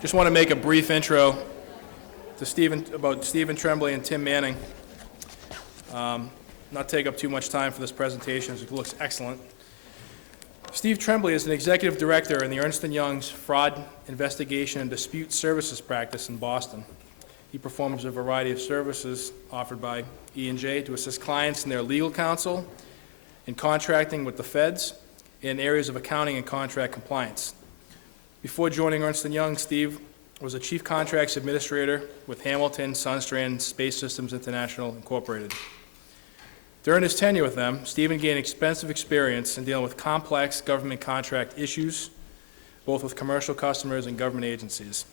Just want to make a brief intro to about Stephen Tremblay and Tim Manning. Not take up too much time for this presentation, as it looks excellent. Steve Tremblay is an executive director in the Ernst & Young's Fraud Investigation and Dispute Services practice in Boston. He performs a variety of services offered by E&J to assist clients in their legal counsel, in contracting with the feds, in areas of accounting and contract compliance. Before joining Ernst & Young, Steve was a chief contracts administrator with Hamilton Sundstrand Space Systems International, Incorporated. During his tenure with them, Stephen gained extensive experience in dealing with complex government contract issues, both with commercial customers and government agencies.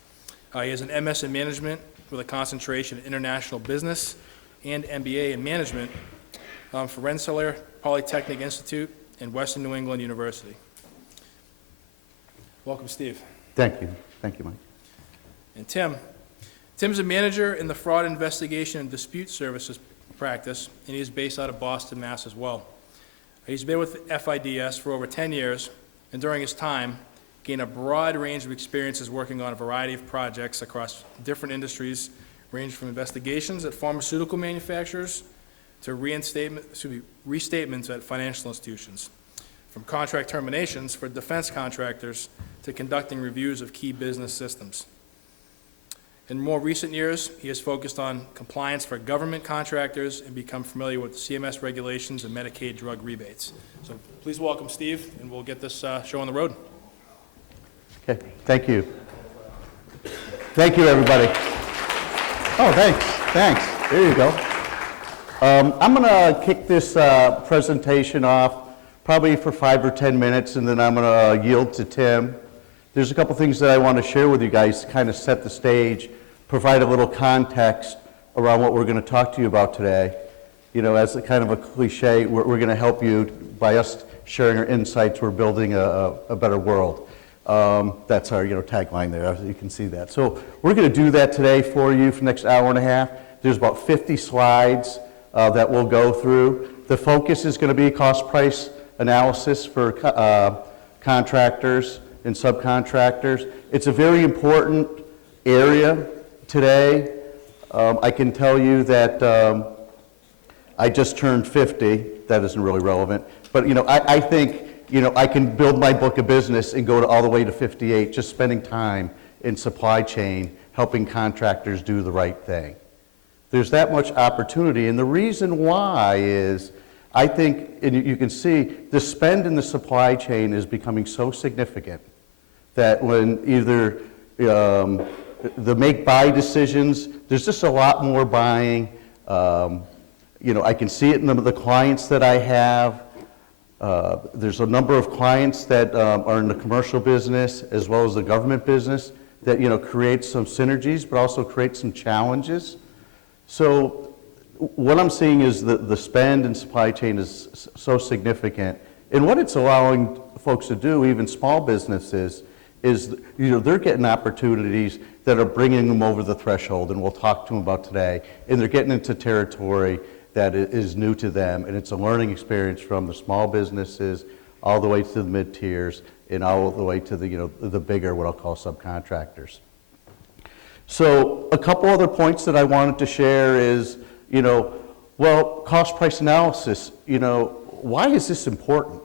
He has an MS in management with a concentration in international business and MBA in management from Rensselaer Polytechnic Institute and Western New England University. Welcome, Steve. Thank you. Thank you, Mike. And Tim's a manager in the Fraud Investigation and Dispute Services practice, and he is based out of Boston, Mass. As well. He's been with FIDS for over 10 years, and during his time, gained a broad range of experiences working on a variety of projects across different industries, ranging from investigations at pharmaceutical manufacturers to restatements at financial institutions, from contract terminations for defense contractors to conducting reviews of key business systems. In more recent years, he has focused on compliance for government contractors and become familiar with CMS regulations and Medicaid drug rebates. So please welcome Steve, and we'll get this show on the road. Okay, thank you. Thank you, everybody. Oh, thanks. There you go. I'm going to kick this presentation off probably for 5 or 10 minutes, and then I'm going to yield to Tim. There's a couple things that I want to share with you guys to kind of set the stage, provide a little context around what we're going to talk to you about today. You know, as a kind of a cliche, we're going to help you by us sharing our insights. We're building a better world. That's our tagline there. You can see that. So we're going to do that today for you for the next hour and a half. There's about 50 slides that we'll go through. The focus is going to be cost-price analysis for contractors and subcontractors. It's a very important area today. I can tell you that I just turned 50. That isn't really relevant. But I think I can build my book of business and go all the way to 58, just spending time in supply chain, helping contractors do the right thing. There's that much opportunity, and the reason why is I think, and you can see, the spend in the supply chain is becoming so significant that when either the make-buy decisions, there's just a lot more buying. I can see it in the clients that I have. There's a number of clients that are in the commercial business as well as the government business that create some synergies, but also create some challenges. So what I'm seeing is the spend in supply chain is so significant, and what it's allowing folks to do, even small businesses, is they're getting opportunities that are bringing them over the threshold, and we'll talk to them about today. And they're getting into territory that is new to them, and it's a learning experience from the small businesses all the way to the mid-tiers and all the way to the bigger, what I'll call subcontractors. So a couple other points that I wanted to share is, cost-price analysis, why is this important?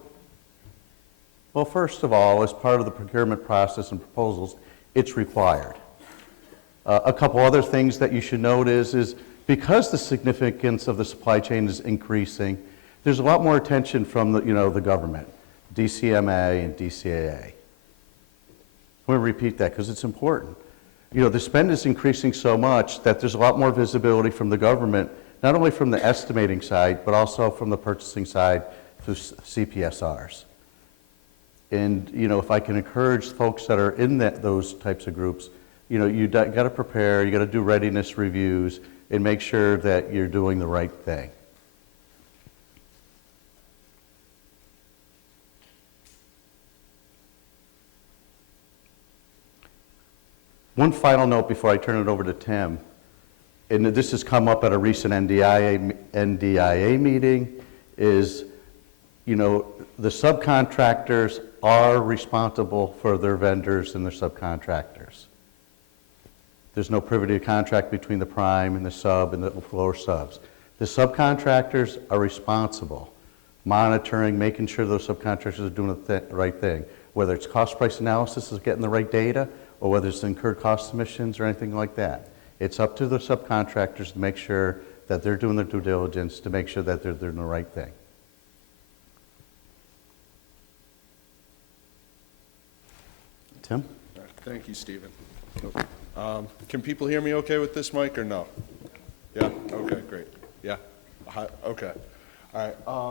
Well, first of all, as part of the procurement process and proposals, it's required. A couple other things that you should note is because the significance of the supply chain is increasing, there's a lot more attention from the government, DCMA and DCAA. I want to repeat that because it's important. The spend is increasing so much that there's a lot more visibility from the government, not only from the estimating side, but also from the purchasing side through CPSRs. And, if I can encourage folks that are in those types of groups, you got to prepare, you got to do readiness reviews, and make sure that you're doing the right thing. One final note before I turn it over to Tim, and this has come up at a recent NDIA meeting, is, the subcontractors are responsible for their vendors and their subcontractors. There's no privity of contract between the prime and the sub and the lower subs. The subcontractors are responsible, monitoring, making sure those subcontractors are doing the right thing, whether it's cost price analysis is getting the right data, or whether it's incurred cost submissions or anything like that. It's up to the subcontractors to make sure that they're doing their due diligence to make sure that they're doing the right thing. Tim? All right, thank you, Stephen. Can people hear me okay with this mic or no? Yeah, okay, great. Yeah, okay. All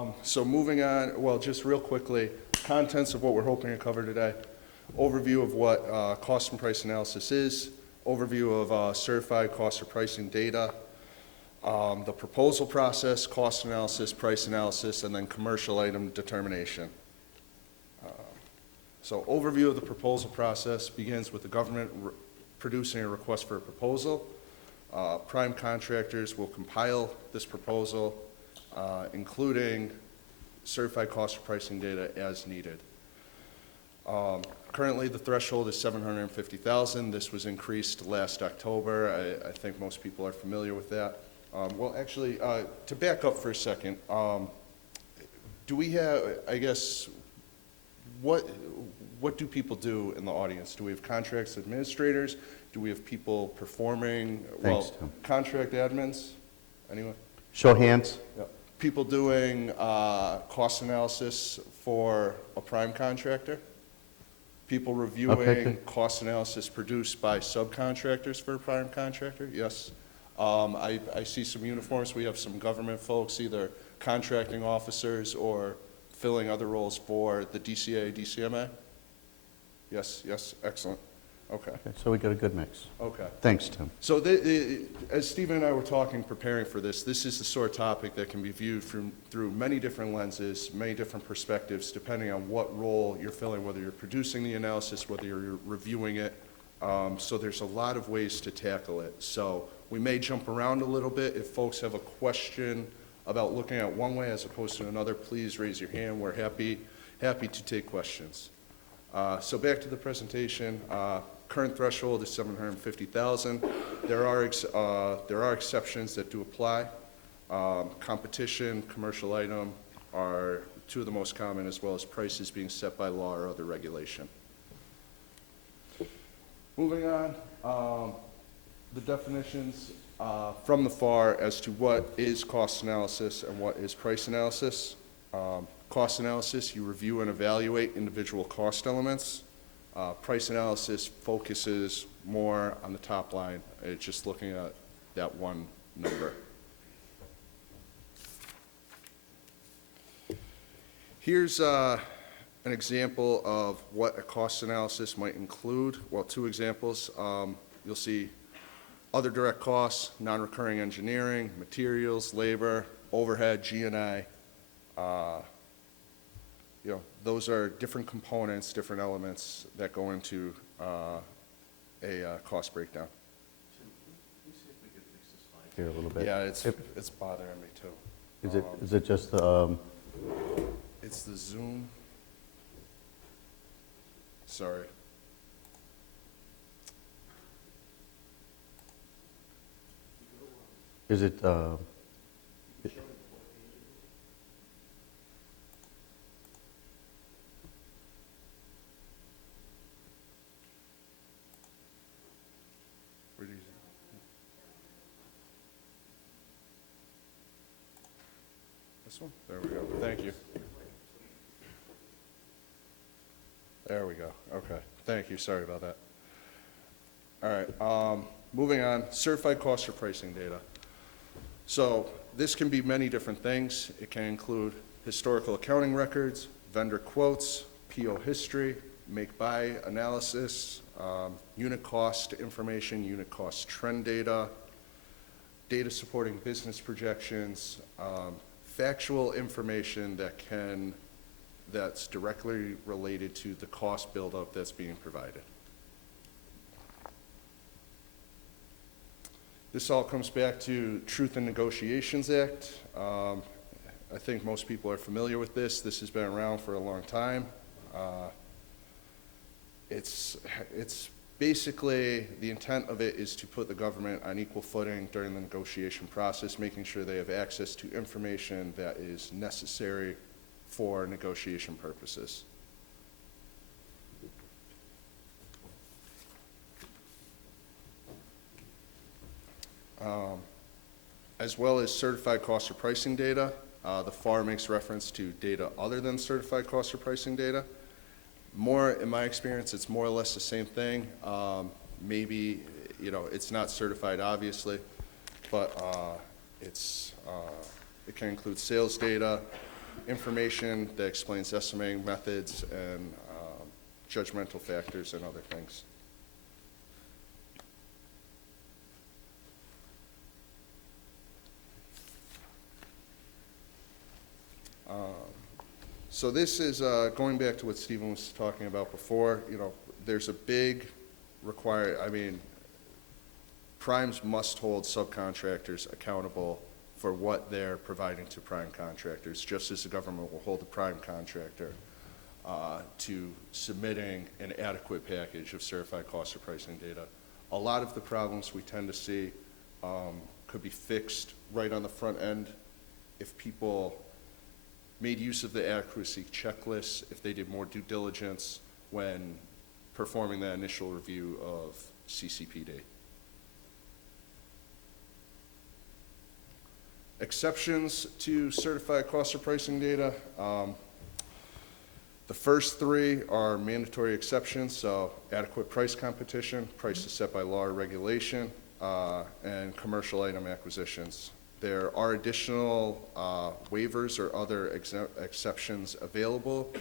right, so moving on, well, just real quickly, contents of what we're hoping to cover today. Overview of what cost and price analysis is, overview of certified cost or pricing data, the proposal process, cost analysis, price analysis, and then commercial item determination. So overview of the proposal process begins with the government producing a request for a proposal. Prime contractors will compile this proposal, including certified cost or pricing data as needed. Currently, the threshold is $750,000. This was increased last October. I think most people are familiar with that. Well, actually, to back up for a second, do we have, I guess, what do people do in the audience? Do we have contracts administrators? Do we have people performing, Thanks, Tim. contract admins? Anyone? Show of hands. Yeah. People doing cost analysis for a prime contractor? People reviewing good. cost analysis produced by subcontractors for a prime contractor? Yes. I see some uniforms. We have some government folks, either contracting officers or filling other roles for the DCA, DCMA? Yes, yes, excellent. Okay, Okay, so we got a good mix. okay. Thanks, Tim. So as Stephen and I were talking, preparing for this is the sort of topic that can be viewed through many different lenses, many different perspectives, depending on what role you're filling, whether you're producing the analysis, whether you're reviewing it. So there's a lot of ways to tackle it. So we may jump around a little bit. If folks have a question about looking at one way as opposed to another, please raise your hand. We're happy to take questions. So back to the presentation. Current threshold is $750,000. There are exceptions that do apply. Competition, commercial item are two of the most common, as well as prices being set by law or other regulation. Moving on, the definitions from the FAR as to what is cost analysis and what is price analysis. Cost analysis, you review and evaluate individual cost elements. Price analysis focuses more on the top line. It's just looking at that one number. Here's an example of what a cost analysis might include. Well, two examples. You'll see other direct costs, non-recurring engineering, materials, labor, overhead, G&I. Those are different components, different elements that go into a cost breakdown. Here a little bit. Yeah, it's bothering me too. Is it just the, It's the Zoom. Sorry. is it, Where do you- This one? There we go. Thank you. There we go. Okay. Thank you. Sorry about that. All right. Moving on. Certified cost or pricing data. So this can be many different things. It can include historical accounting records, vendor quotes, PO history, make-buy analysis, unit cost information, unit cost trend data, data supporting business projections, factual information that's directly related to the cost buildup that's being provided. This all comes back to Truth in Negotiations Act. I think most people are familiar with this. This has been around for a long time. It's Basically, the intent of it is to put the government on equal footing during the negotiation process, making sure they have access to information that is necessary for negotiation purposes. As well as certified cost or pricing data, the FAR makes reference to data other than certified cost or pricing data. More, in my experience, it's more or less the same thing. Maybe, it's not certified, obviously, but it can include sales data, information that explains estimating methods and judgmental factors and other things. So this is going back to what Stephen was talking about before. There's a big primes must hold subcontractors accountable for what they're providing to prime contractors, just as the government will hold the prime contractor to submitting an adequate package of certified cost or pricing data. A lot of the problems we tend to see could be fixed right on the front end if people made use of the adequacy checklists, if they did more due diligence when performing that initial review of CCPD. Exceptions to certified cost or pricing data. The first three are mandatory exceptions, so adequate price competition, prices set by law or regulation, and commercial item acquisitions. There are additional waivers or other exceptions available.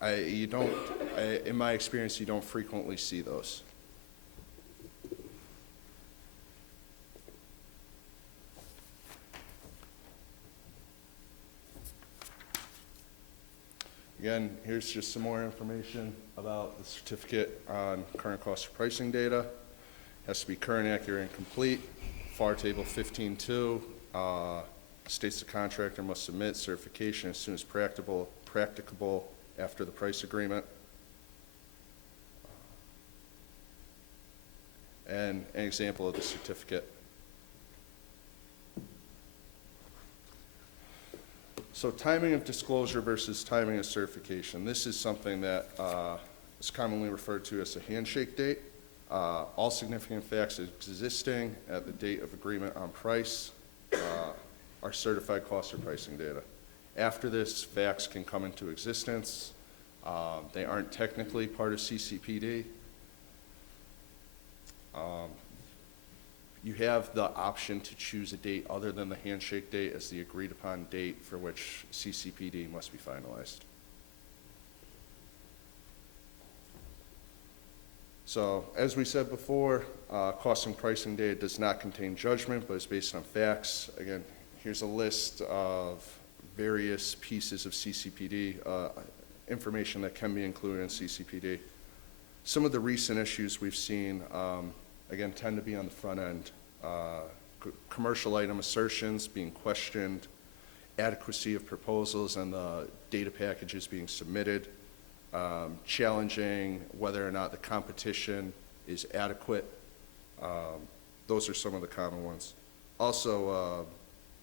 In my experience, you don't frequently see those. Again, here's just some more information about the certificate on current cost of pricing data. It has to be current, accurate, and complete. FAR Table 15.2 states the contractor must submit certification as soon as practicable after the price agreement. And an example of the certificate. So timing of disclosure versus timing of certification. This is something that is commonly referred to as a handshake date. All significant facts existing at the date of agreement on price are certified cost or pricing data. After this, facts can come into existence. They aren't technically part of CCPD. You have the option to choose a date other than the handshake date as the agreed upon date for which CCPD must be finalized. So, as we said before, cost and pricing data does not contain judgment, but is based on facts. Again, here's a list of various pieces of CCPD information that can be included in CCPD. Some of the recent issues we've seen, again, tend to be on the front end. Commercial item assertions being questioned, adequacy of proposals and the data packages being submitted, challenging whether or not the competition is adequate. Those are some of the common ones. Also,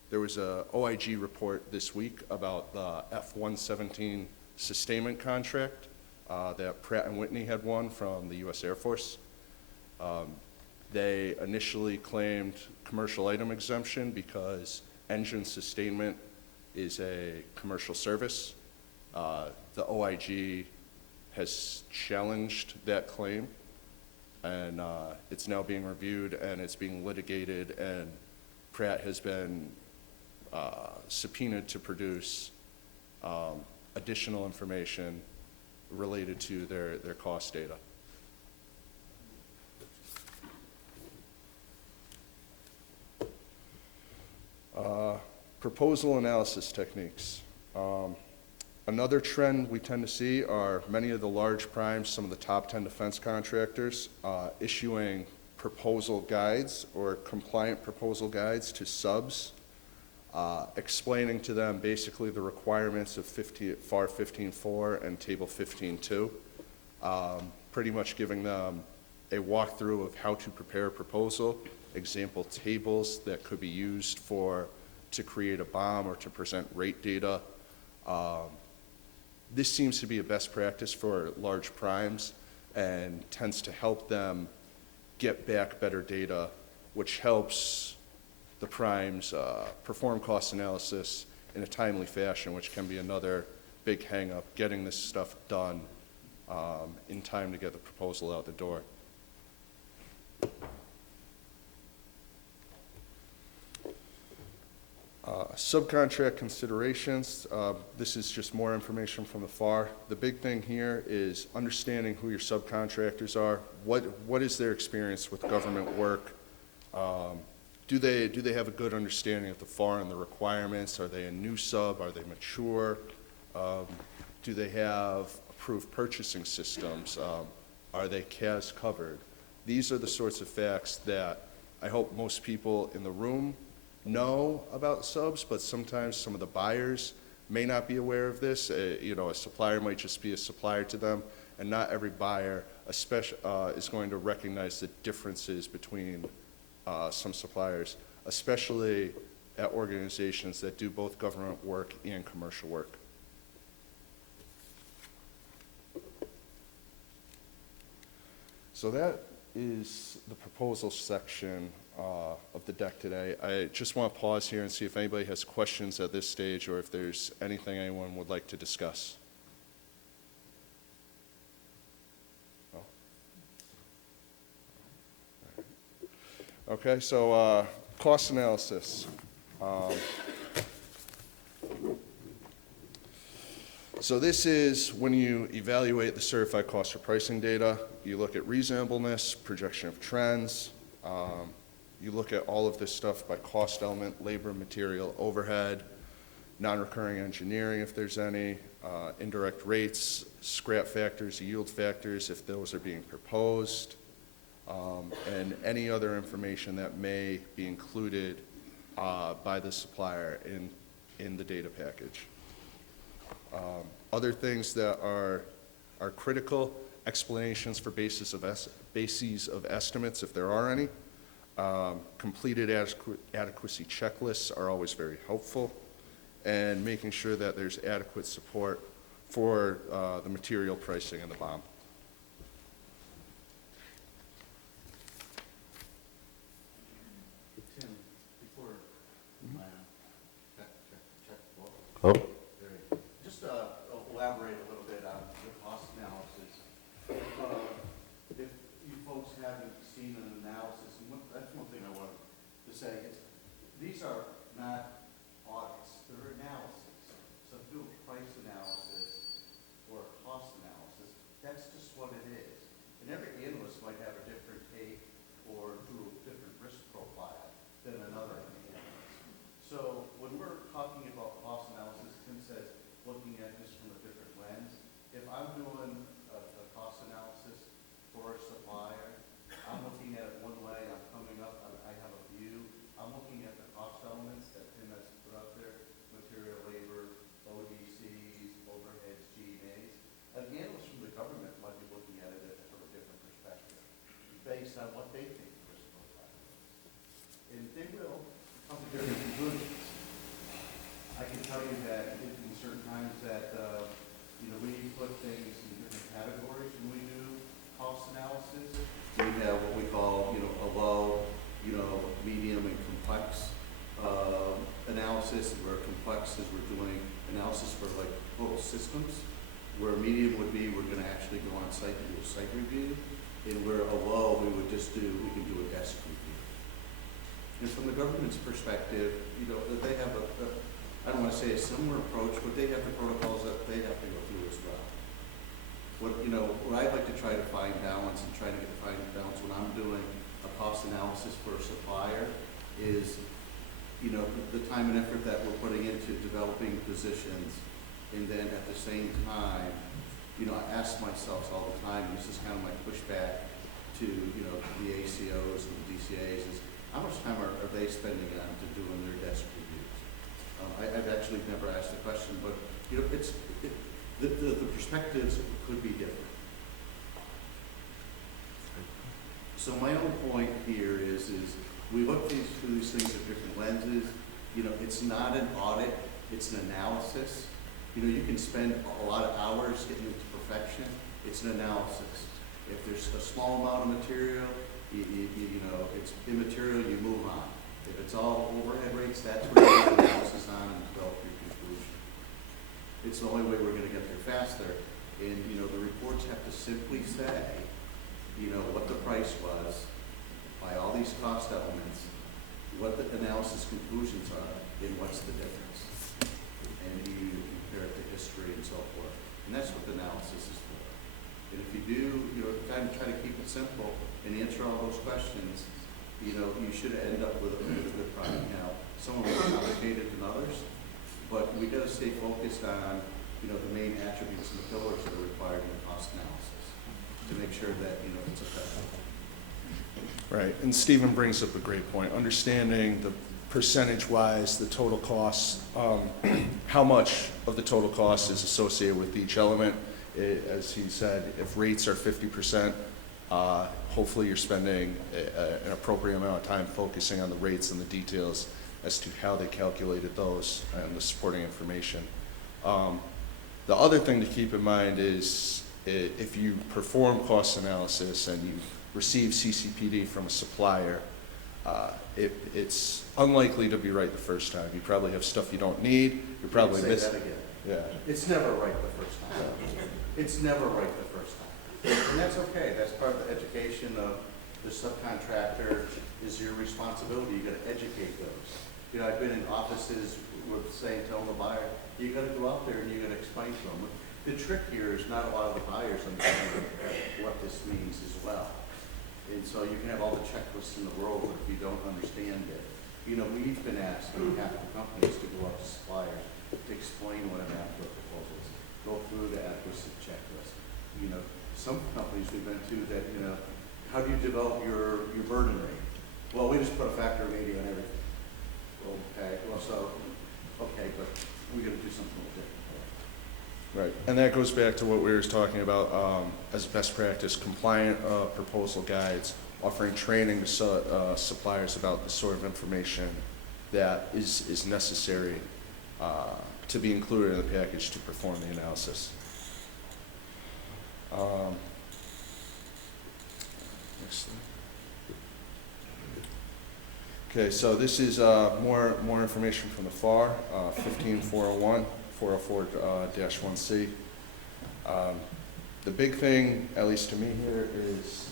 there was a OIG report this week about the F-117 sustainment contract that Pratt & Whitney had won from the U.S. Air Force. They initially claimed commercial item exemption because engine sustainment is a commercial service. The OIG has challenged that claim, and it's now being reviewed and it's being litigated, and Pratt has been subpoenaed to produce additional information related to their cost data. Proposal analysis techniques. Another trend we tend to see are many of the large primes, some of the top 10 defense contractors, issuing proposal guides or compliant proposal guides to subs, explaining to them basically the requirements of FAR 15.4 and Table 15.2, pretty much giving them a walkthrough of how to prepare a proposal, example tables that could be used to create a BOM or to present rate data. This seems to be a best practice for large primes and tends to help them get back better data, which helps the primes perform cost analysis in a timely fashion, which can be another big hang-up, getting this stuff done in time to get the proposal out the door. Subcontract considerations, this is just more information from the FAR. The big thing here is understanding who your subcontractors are. What is their experience with government work? Do they have a good understanding of the FAR and the requirements? Are they a new sub? Are they mature? Do they have approved purchasing systems? Are they CAS covered? These are the sorts of facts that I hope most people in the room know about subs, but sometimes some of the buyers may not be aware of this. You know, a supplier might just be a supplier to them, and not every buyer is going to recognize the differences between some suppliers, especially at organizations that do both government work and commercial work. So that is the proposal section of the deck today. I just want to pause here and see if anybody has questions at this stage or if there's anything anyone would like to discuss. No? Okay, so cost analysis. So this is when you evaluate the certified cost or pricing data. You look at reasonableness, projection of trends. You look at all of this stuff by cost element, labor, material, overhead, non-recurring engineering if there's any, indirect rates, scrap factors, yield factors if those are being proposed, and any other information that may be included by the supplier in the data package. Other things that are critical, explanations for bases of estimates if there are any. Completed adequacy checklists are always very helpful, and making sure that there's adequate support for the material pricing and the BOM. Tim, before oh. Just elaborate a little bit on the cost analysis. If you folks haven't seen an analysis, and that's one thing I wanted to say, is these are not audits, they're analysis. So if you do a price analysis or a cost analysis, that's just what it is. And every analyst might have a different take or do a different risk profile than another analyst. So when we're talking about cost analysis, Tim says looking at this from a different lens. If I'm doing a cost analysis for a supplier, I'm looking at it one way, I'm coming up, I have a view, I'm looking at the cost elements that Tim has put up there, material, labor, ODCs, overheads, G&As. An analyst from the government might be looking at it from a different perspective, based on what they think the risk profile is. And they will come to different conclusions. I can tell you that in certain times that, we put things in different categories when we do cost analysis. We have what we call, a low, medium and complex analysis. Where complex is we're doing analysis for like total systems. Where medium would be we're going to actually go on site and do a site review. And where a low we can do a desk review. And from the government's perspective, they have I don't want to say a similar approach, but they have the protocols that they have to go through as well. What I'd like to try to find balance and try to find balance when I'm doing a cost analysis for a supplier is, the time and effort that we're putting into developing positions, and then at the same time, I ask myself all the time, and this is kind of my pushback to, the ACOs and the DCAs, is how much time are they spending on to doing their desk reviews? I've actually never asked the question, but the perspectives could be different. So my own point here is we look through these things at different lenses. You know, it's not an audit, it's an analysis. You know, you can spend a lot of hours getting it to perfection. It's an analysis. If there's a small amount of material, you know, it's immaterial, you move on. If it's all overhead rates, that's where you do the analysis on and develop your conclusion. It's the only way we're gonna get there faster. And, you know, the reports have to simply say, you know, what the price was by all these cost elements, what the analysis conclusions are, and what's the difference. And you compare it to history and so forth. And that's what the analysis is for. And if you do, you know, try to keep it simple and answer all those questions, you know, you should end up with a good product. Now, some are more complicated than others, but we got to stay focused on, you know, the main attributes and the pillars that are required in the cost analysis to make sure that, you know, it's effective. Right, and Stephen brings up a great point, understanding the percentage-wise, the total costs, how much of the total cost is associated with each element. As he said, if rates are 50%, hopefully you're spending an appropriate amount of time focusing on the rates and the details as to how they calculated those and the supporting information. The other thing to keep in mind is if you perform cost analysis and you receive CCPD from a supplier, it's unlikely to be right the first time. You probably have stuff you don't need. You're probably missing. Say that again. Yeah. It's never right the first time. It's never right the first time. And that's okay. That's part of the education of the subcontractor is your responsibility. You got to educate those. You know, I've been in offices with saying, telling the buyer, you got to go out there and you got to explain to them. The trick here is not a lot of the buyers understand what this means as well. And so you can have all the checklists in the world, but if you don't understand it, you know, we've been asked on behalf of the companies to go out to suppliers to explain what an adequate proposal is, go through the adequacy checklist. You know, some companies we've been to that, you know, how do you develop your burden rate? Well, we just put a factor of 80 on everything. Okay, well, so, okay, but we got to do something a little different. Right, and that goes back to what we were talking about as best practice, compliant proposal guides, offering training to suppliers about the sort of information that is necessary to be included in the package to perform the analysis. Next slide. Okay, so this is more information from the FAR, 15401. 404-1C. The big thing, at least to me here, is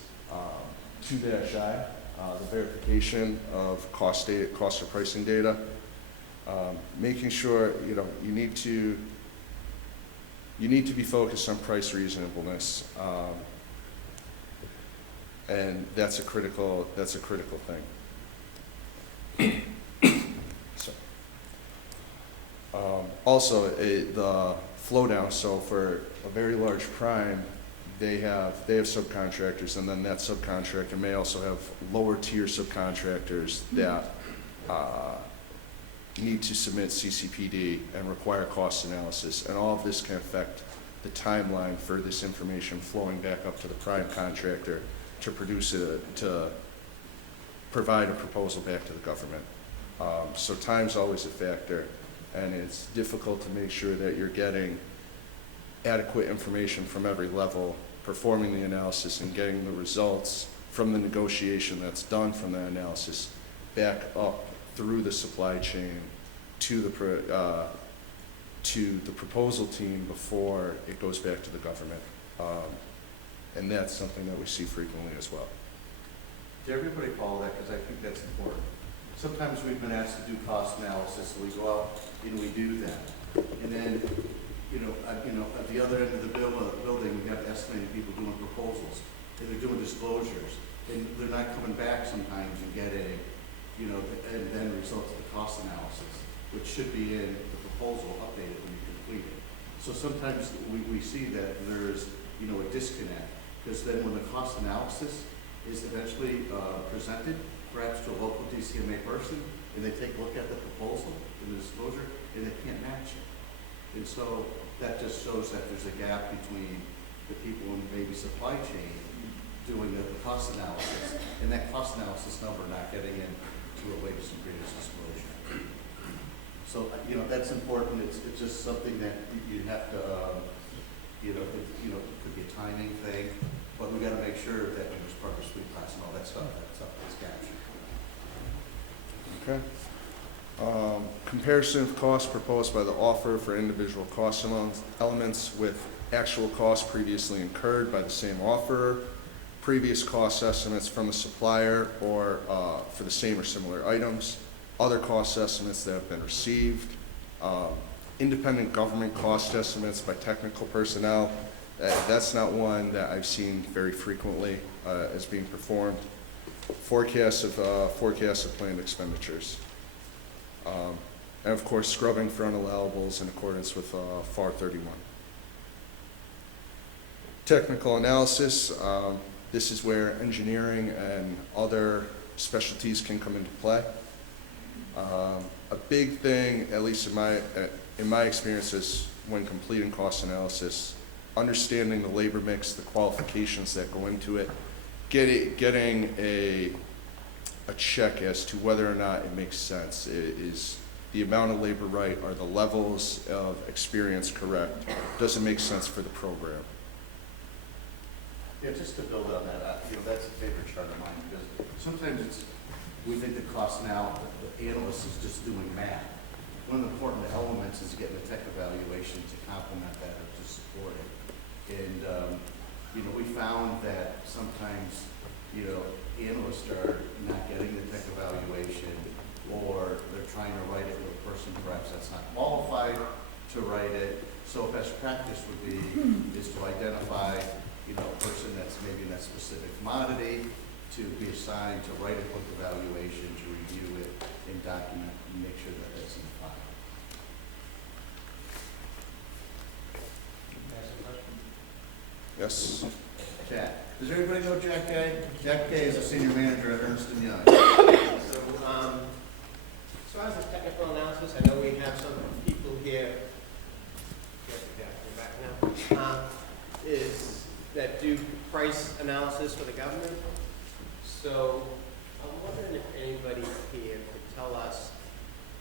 2-I, the verification of cost or pricing data. Making sure, you know, you need to be focused on price reasonableness, and that's a critical thing. Also, the flow down, so for a very large prime, they have subcontractors, and then that subcontractor may also have lower tier subcontractors that need to submit CCPD and require cost analysis, and all of this can affect the timeline for this information flowing back up to the prime contractor to to provide a proposal back to the government. So time's always a factor. And it's difficult to make sure that you're getting adequate information from every level, performing the analysis and getting the results from the negotiation that's done from that analysis back up through the supply chain to the proposal team before it goes back to the government. And that's something that we see frequently as well. Did everybody follow that? Because I think that's important. Sometimes we've been asked to do cost analysis, so we go out and we do that. And then, you know, at the other end of the building, we have estimated people doing proposals, and they're doing disclosures, and they're not coming back sometimes and getting, you know, and then results of the cost analysis, which should be in the proposal updated when you complete it. So sometimes we see that there's, you know, a disconnect, because then when the cost analysis is eventually presented, perhaps to a local NCMA person, and they take a look at the proposal and the disclosure, and they can't match it. And so that just shows that there's a gap between the people in maybe supply chain doing the cost analysis, and that cost analysis number not getting into a latest and greatest disclosure. So, that's important. It's just something that you have to, it could be a timing thing, but we got to make sure that when there's progress reclass and all that stuff that's captured. Okay. Comparison of costs proposed by the offer for individual cost elements with actual costs previously incurred by the same offerer, previous cost estimates from the supplier or for the same or similar items, other cost estimates that have been received, independent government cost estimates by technical personnel. That's not one that I've seen very frequently as being performed. Forecasts of planned expenditures. And of course, scrubbing for unallowables in accordance with FAR 31. Technical analysis. This is where engineering and other specialties can come into play. A big thing, at least in my experiences when completing cost analysis, understanding the labor mix, the qualifications that go into it, getting a check as to whether or not it makes sense. Is the amount of labor right? Are the levels of experience correct? Does it make sense for the program? Yeah, just to build on that, that's a favorite chart of mine because sometimes we think the cost now, the analyst is just doing math. One of the important elements is getting a tech evaluation to complement that or to support it. And, we found that sometimes, analysts are not getting the tech evaluation or they're trying to write it with a person perhaps that's not qualified to write it. So best practice would be is to identify, a person that's maybe in that specific commodity to be assigned to write a quick evaluation, to review it and document and make sure that that's in the file. Yes. Jack. Does everybody know Jack Kay? Jack Kay is a senior manager at Ernst & Young. So, as far as the technical analysis, I know we have some people here, back now, is that do price analysis for the government. So I'm wondering if anybody here could tell us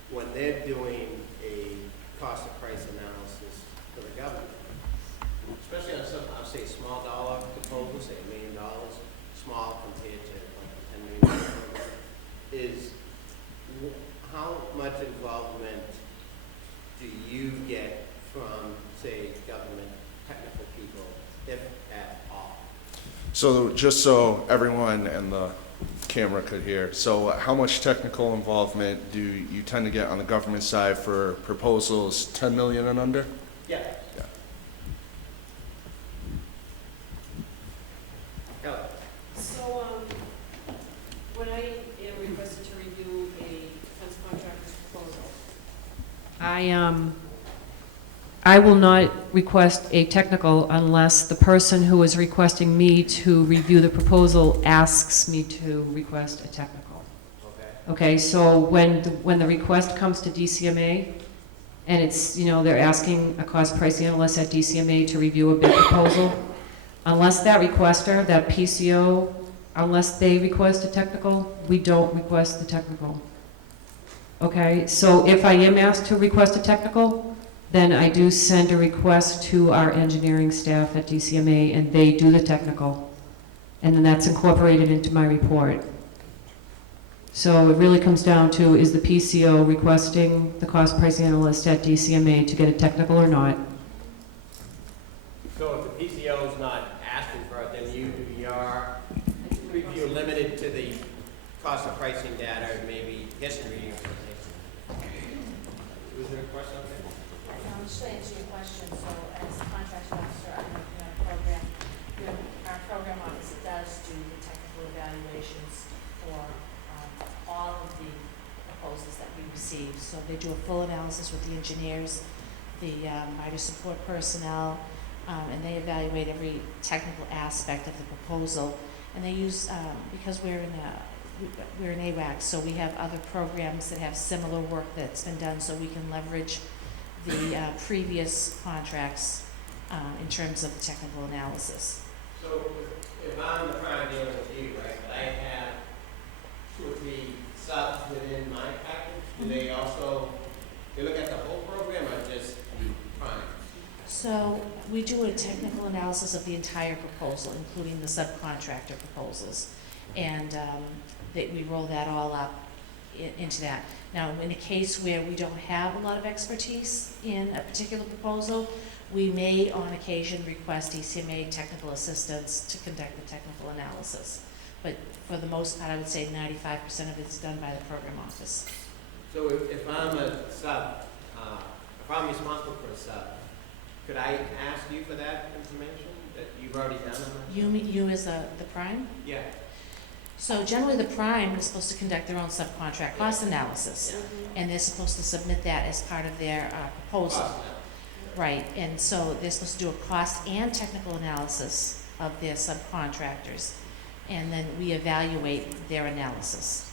when they're doing a cost of price analysis for the government, especially on some, I'll say small dollar proposals, say $1 million, small compared to like $10 million, is how much involvement do you get from, say, government technical people, if at all? So just so everyone and the camera could hear, so how much technical involvement do you tend to get on the government side for proposals 10 million and under? Yeah. Yeah. Kelly? So, when I am requested to review a defense contractor's proposal, I will not request a technical unless the person who is requesting me to review the proposal asks me to request a technical. Okay. Okay, so when the request comes to DCMA, and it's, they're asking a cost price analyst at DCMA to review a bid proposal, unless that requester, that PCO, unless they request a technical, we don't request the technical. Okay, so if I am asked to request a technical, then I do send a request to our engineering staff at DCMA, and they do the technical. And then that's incorporated into my report. So it really comes down to, is the PCO requesting the cost price analyst at DCMA to get a technical or not? So if the PCO is not asking for it, then you do your review limited to the cost of pricing data, maybe history or something. Was there a question out there? Just to answer your question, so as a contract officer, I'm working on a program. Our program office does do the technical evaluations for all of the proposals that we receive. So they do a full analysis with the engineers, the fighter support personnel, and they evaluate every technical aspect of the proposal. And they use, because we're in AWAC, so we have other programs that have similar work that's been done, so we can leverage the previous contracts in terms of technical analysis. So if I'm the prime dealer with you, right, but I have 2 or 3 subs within my package, do they also, they look at the whole program or just the prime? So we do a technical analysis of the entire proposal, including the subcontractor proposals. And we roll that all up into that. Now, in a case where we don't have a lot of expertise in a particular proposal, we may on occasion request DCMA technical assistance to conduct the technical analysis. But for the most part, I would say 95% of it's done by the program office. So if I'm a sub, if I'm responsible for a sub, could I ask you for that information that you've already done on that? You as the prime? Yeah. So generally, the prime is supposed to conduct their own subcontract cost analysis, and they're supposed to submit that as part of their proposal. Cost now. Right, and so they're supposed to do a cost and technical analysis of their subcontractors, and then we evaluate their analysis.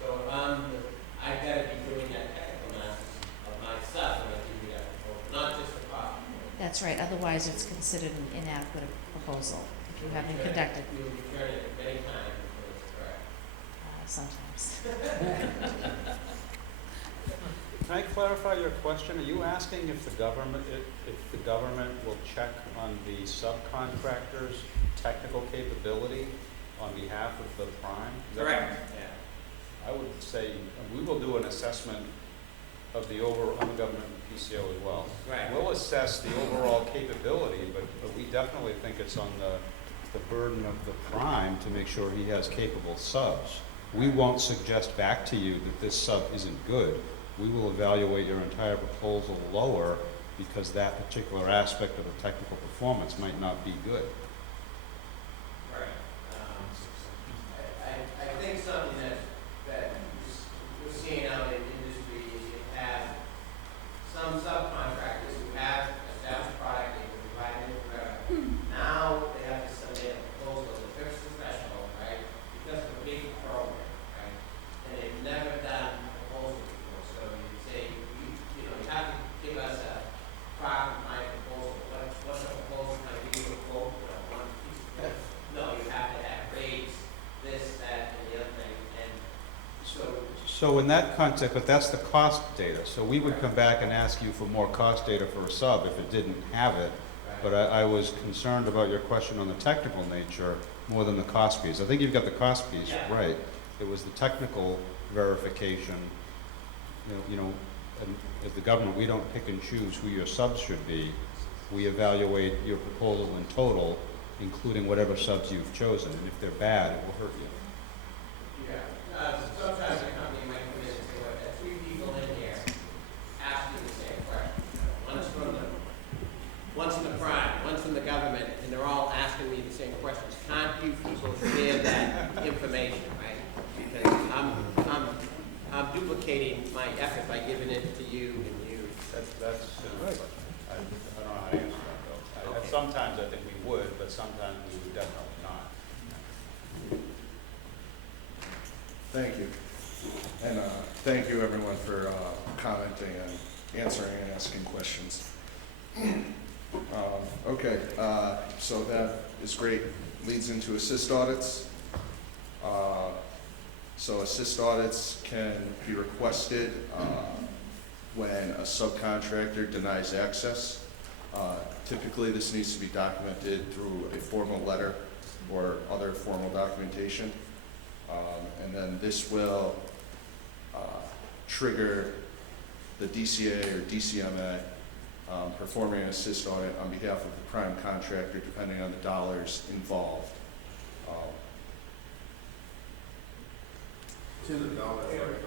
So if I gotta be doing that technical analysis of my sub when I give you that proposal, not just the cost. That's right, otherwise it's considered an inadequate proposal if you haven't conducted, You'll return it many times before it's correct. sometimes. Can I clarify your question? Are you asking if the government will check on the subcontractor's technical capability on behalf of the prime? Is that- Correct. Yeah. I would say we will do an assessment of the on the government and PCO as well. Right. We'll assess the overall capability, but we definitely think it's on the burden of the prime to make sure he has capable subs. We won't suggest back to you that this sub isn't good. We will evaluate your entire proposal lower because that particular aspect of the technical performance might not be good. Right. I think something that we're seeing out in industry is you have some subcontractors who have established product, they can provide it forever. Now they have to submit a proposal to fix the threshold, right? Because of a big program, right? And they've never done a proposal before, so you say, you know, you have to give us a proper kind of proposal. What's a proposal? Can I give you a quote? You know, one piece of paper? No, you have to have rates, this, that, and the other thing, and So in that context, but that's the cost data. So we would come back and ask you for more cost data for a sub if it didn't have it. But I was concerned about your question on the technical nature more than the cost piece. I think you've got the cost piece right. It was the technical verification. You know, and as the government, we don't pick and choose who your subs should be. We evaluate your proposal in total, including whatever subs you've chosen. And if they're bad, it will hurt you. yeah. Sometimes a company might come in and say, well, there are 3 people in here asking the same question. One's from the prime, one's from the government, and they're all asking me the same questions. Can't you people share that information, right? Because I'm duplicating my effort by giving it to you and you. That's a good question. I don't know how to answer that, though. Okay. Sometimes I think we would, but sometimes we would definitely not. Thank you. And thank you, everyone, for commenting and answering and asking questions. Okay, so that is great. Leads into assist audits. So assist audits can be requested when a subcontractor denies access. Typically, this needs to be documented through a formal letter or other formal documentation. And then this will trigger the DCA or DCMA performing an assist audit on behalf of the prime contractor, depending on the dollars involved. Tim,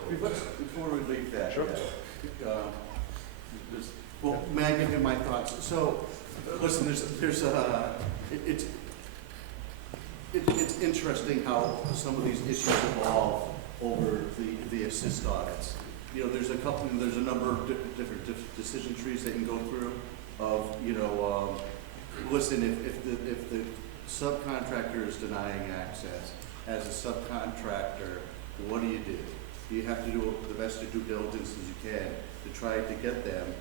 before we leave that, Sure. well, may I give you my thoughts? So, listen, it's interesting how some of these issues evolve over the assist audits. You know, there's a number of different decision trees they can go through of, you know, listen, if the subcontractor is denying access, as a subcontractor, what do? You have to do the best due diligence as you can to try to get them,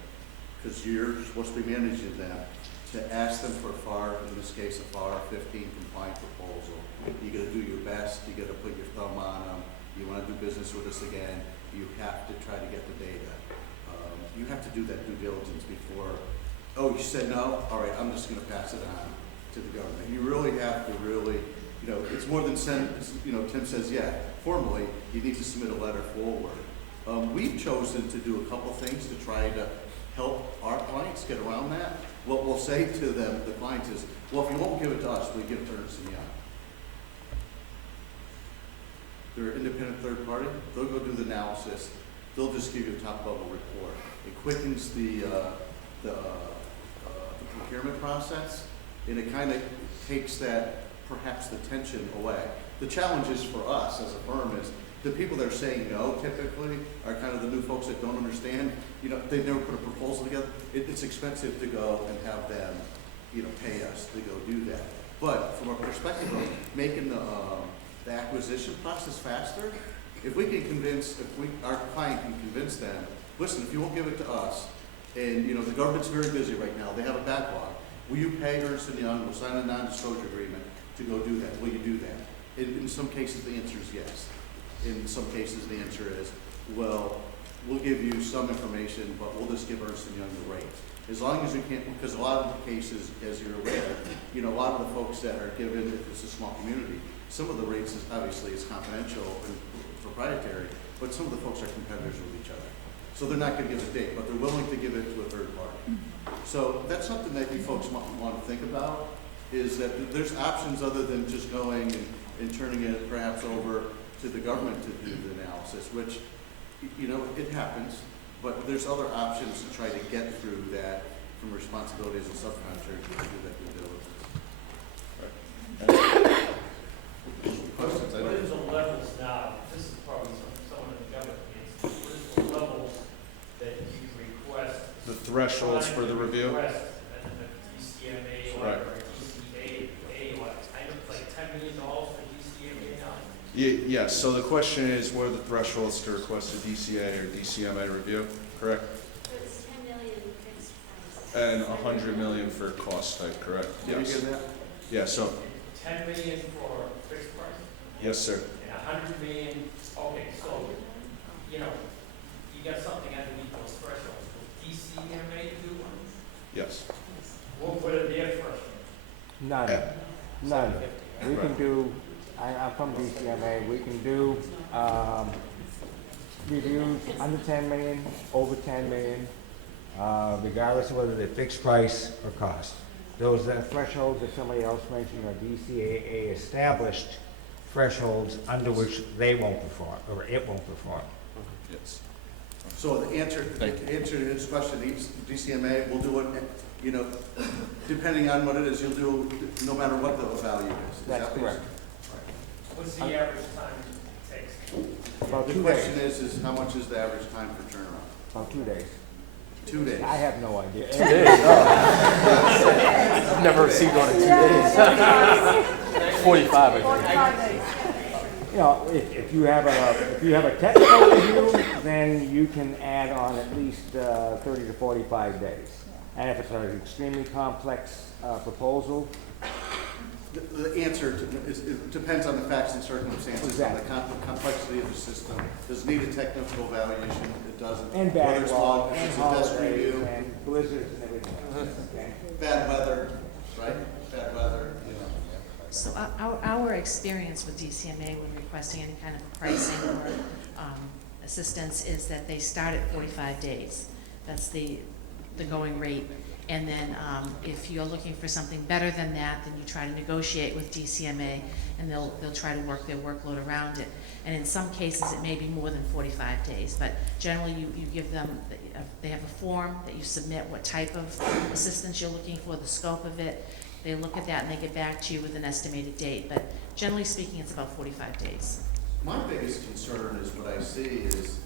because you're supposed to be managing them, to ask them for FAR, in this case, a FAR 15 compliant proposal. You gotta do your best, you gotta put your thumb on them, you wanna do business with us again, you have to try to get the data. You have to do that due diligence before, oh, you said no? All right, I'm just gonna pass it on to the government. You really have to it's more than send, Tim says, yeah, formally, you need to submit a letter forward. We've chosen to do a couple things to try to help our clients get around that. What we'll say to them, the clients is, well, if you won't give it to us, we give it to Ernst & Young. They're an independent third party. They'll go do the analysis. They'll just give you a top-level report. It quickens the procurement process, and it kind of takes that, perhaps the tension away. The challenge is for us as a firm is the people that are saying no typically are kind of the new folks that don't understand. They've never put a proposal together. It's expensive to go and have them, pay us to go do that. But from a perspective of making the acquisition process faster, if we can convince, our client can convince them, listen, if you won't give it to us, and the government's very busy right now, they have a backlog, will you pay Ernst & Young, we'll sign a non-disclosure agreement to go do that? Will you do that? In some cases, the answer is yes. In some cases, the answer is, well, we'll give you some information, but we'll just give Ernst & Young the rate. As long as you can't, because a lot of the cases, as you're aware, a lot of the folks that are given, if it's a small community, some of the rates is obviously it's confidential and proprietary, but some of the folks are competitors with each other. So they're not going to give a date, but they're willing to give it to a third party. So that's something that you folks might want to think about, is that there's options other than just going and turning it perhaps over to the government to do the analysis, which, it happens, but there's other options to try to get through that from responsibilities and subcontractors to do that due diligence. Questions? What is the levels now? This is probably someone in the government needs. What is the levels that you request? The thresholds for the review? Request, and the DCMA or Right. DCA, what, I know it's like $10 million for DCMA now? Yes, so the question is, what are the thresholds to request a DCA or DCMA review, correct? So it's 10 million fixed price. And 100 million for cost type, correct? Did you Yes. get that? Yeah, so, 10 million for fixed price? yes, sir. And 100 million, okay, so, you got something underneath those thresholds. Will DCMA do one? Yes. What are their thresholds? None, Yeah. none. We Right. can do, I'm from DCMA, we can do reviews under 10 million, over 10 million, regardless of whether they're fixed price or cost. Those thresholds that somebody else mentioned are DCAA established thresholds under which they won't perform, or it won't perform. Yes. So the answer to his question, DCMA will do it, depending on what it is, you'll do, no matter what the value is. Is That's that what correct. What's the average time it takes? About The 2 question days, is how much is the average time for turnaround? about 2 days. 2 days. I have no idea. I've never received one in 2 days. 45, I think. If you have a technical review, then you can add on at least 30 to 45 days. And if it's an extremely complex proposal, The answer it depends on the facts and circumstances, on the complexity of the system. Does it need a technical evaluation? It doesn't. and Whether it's long, backlog, if and it's a desk holidays, review, and blizzards and everything else, okay? bad weather, right? Bad weather, So our experience with DCMA when requesting any kind of pricing or assistance is that they start at 45 days. That's the going rate. And then if you're looking for something better than that, then you try to negotiate with DCMA, and they'll try to work their workload around it. And in some cases, it may be more than 45 days, but generally you give them, they have a form that you submit what type of assistance you're looking for, the scope of it. They look at that and they get back to you with an estimated date, but generally speaking, it's about 45 days. My biggest concern is what I see is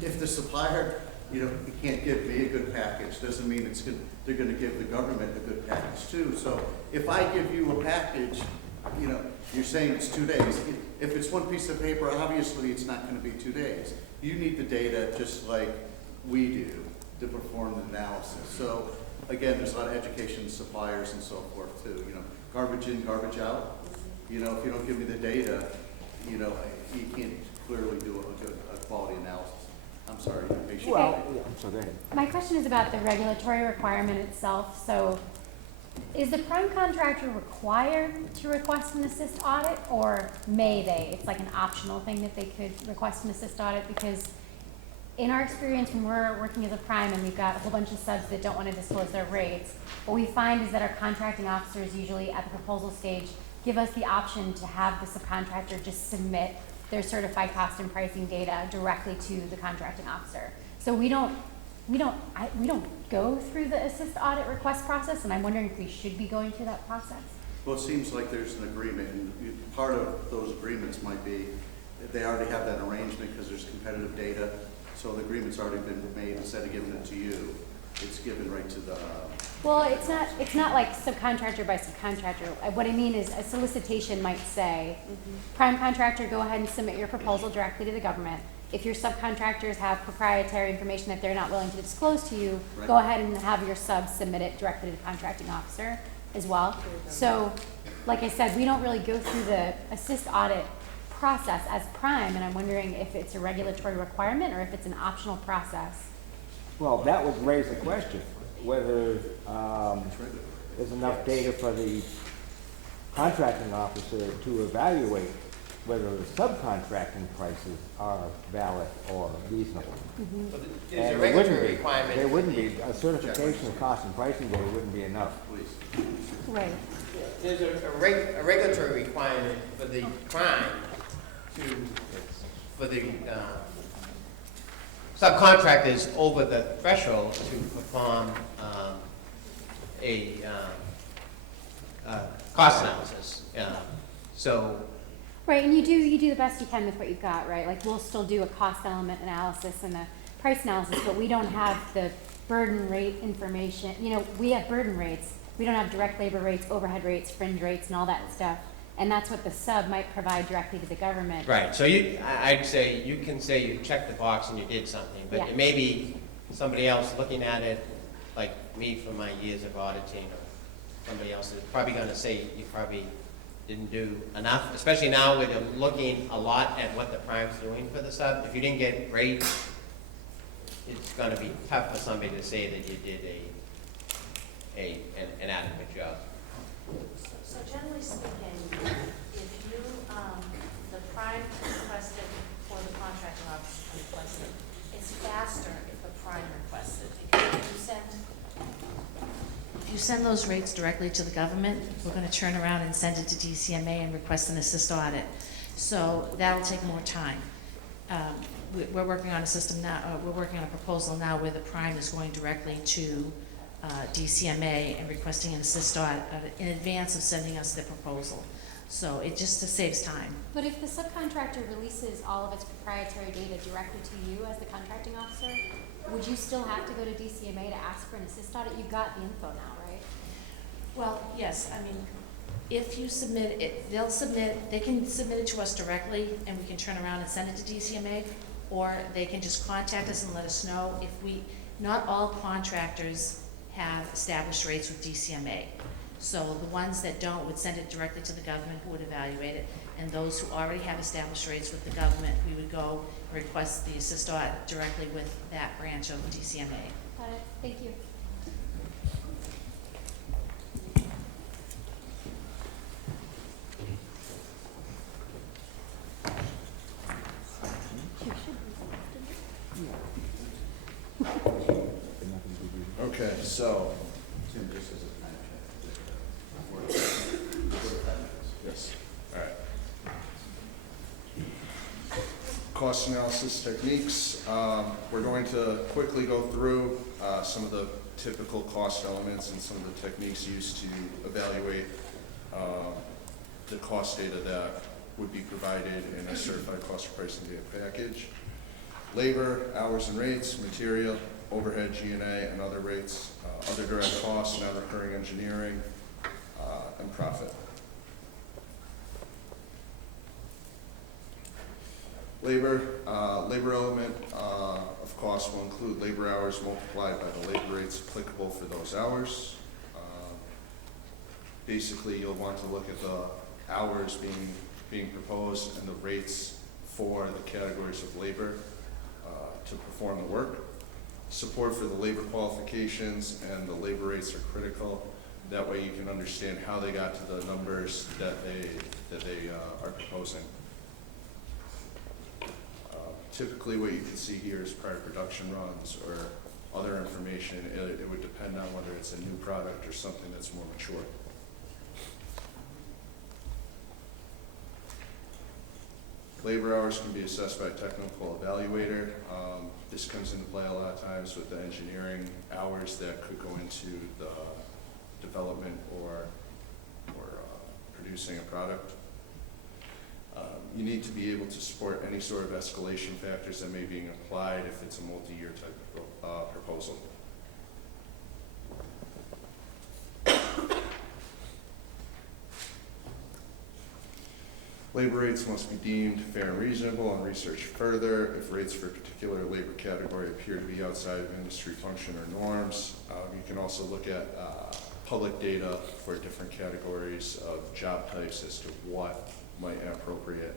if the supplier, you can't give me a good package, doesn't mean it's good, they're gonna give the government a good package too. So if I give you a package, you're saying it's 2 days. If it's one piece of paper, obviously it's not gonna be 2 days. You need the data just like we do to perform the analysis. So again, there's a lot of education suppliers and so forth too, you know, garbage in, garbage out. You know, if you don't give me the data, you know, you can't clearly do a quality analysis. I'm sorry, you're patient. Well, yeah, so go ahead. My question is about the regulatory requirement itself. So is the prime contractor required to request an assist audit, or may they? It's like an optional thing that they could request an assist audit, because in our experience when we're working as a prime and we've got a whole bunch of subs that don't want to disclose their rates, what we find is that our contracting officers usually at the proposal stage give us the option to have the subcontractor just submit their certified cost and pricing data directly to the contracting officer. So we don't go through the assist audit request process, and I'm wondering if we should be going through that process. Well, it seems like there's an agreement, and part of those agreements might be that they already have that arrangement because there's competitive data. So the agreement's already been made. Instead of giving it to you, it's given right to the. Well, it's not like subcontractor by subcontractor. What I mean is a solicitation might say, prime contractor, go ahead and submit your proposal directly to the government. If your subcontractors have proprietary information that they're not willing to disclose to you, Right. go ahead and have your sub submit it directly to the contracting officer as well. So, like I said, we don't really go through the assist audit process as prime, and I'm wondering if it's a regulatory requirement or if it's an optional process. Well, that would raise the question, whether there's enough data for the contracting officer to evaluate whether the subcontracting prices are valid or reasonable. So there's a And there wouldn't regulatory be. requirement. There wouldn't be, a certification of cost and pricing data wouldn't be enough. Please. Right. There's a regulatory requirement for the prime for the subcontractors over the threshold to perform a cost analysis. So, Right, and you do the best you can with what you've got, right? Like, we'll still do a cost element analysis and a price analysis, but we don't have the burden rate information. You know, we have burden rates. We don't have direct labor rates, overhead rates, fringe rates, and all that stuff. And that's what the sub might provide directly to the government. right, so I'd say, you can say you checked the box and you did something, but Yeah. it may be somebody else looking at it, like me from my years of auditing, or somebody else is probably gonna say you probably didn't do enough, especially now where they're looking a lot at what the prime's doing for the sub. If you didn't get rates, it's gonna be tough for somebody to say that you did an adequate job. So generally speaking, if you, the prime requested or the contracting officer requested, it's faster if the prime requested, because if you send those rates directly to the government, we're gonna turn around and send it to DCMA and request an assist audit. So that'll take more time. We're working on a system now, we're working on a proposal now where the prime is going directly to DCMA and requesting an assist audit in advance of sending us the proposal. So it just saves time. But if the subcontractor releases all of its proprietary data directly to you as the contracting officer, would you still have to go to DCMA to ask for an assist audit? You've got the info now, right? Well, yes, I mean, if you submit it, they can submit it to us directly, and we can turn around and send it to DCMA, or they can just contact us and let us know if not all contractors have established rates with DCMA. So the ones that don't would send it directly to the government, who would evaluate it, and those who already have established rates with the government, we would go and request the assist audit directly with that branch of DCMA. Got it, thank you. Okay, so, Tim, just as a time check. yes, all right. Cost analysis techniques. We're going to quickly go through some of the typical cost elements and some of the techniques used to evaluate the cost data that would be provided in a certified cost or pricing data package. Labor, hours and rates, material, overhead, G&A, and other rates, other direct costs, non-recurring engineering, and profit. Labor element, of cost will include labor hours multiplied by the labor rates applicable for those hours. Basically, you'll want to look at the hours being proposed and the rates for the categories of labor to perform the work. Support for the labor qualifications and the labor rates are critical. That way you can understand how they got to the numbers that they are proposing. Typically what you can see here is prior production runs or other information. It would depend on whether it's a new product or something that's more mature. Labor hours can be assessed by a technical evaluator. This comes into play a lot of times with the engineering hours that could go into the development or producing a product. You need to be able to support any sort of escalation factors that may be being applied if it's a multi-year type of proposal. Labor rates must be deemed fair and reasonable and researched further. If rates for a particular labor category appear to be outside of industry function or norms, you can also look at public data for different categories of job types as to what might an appropriate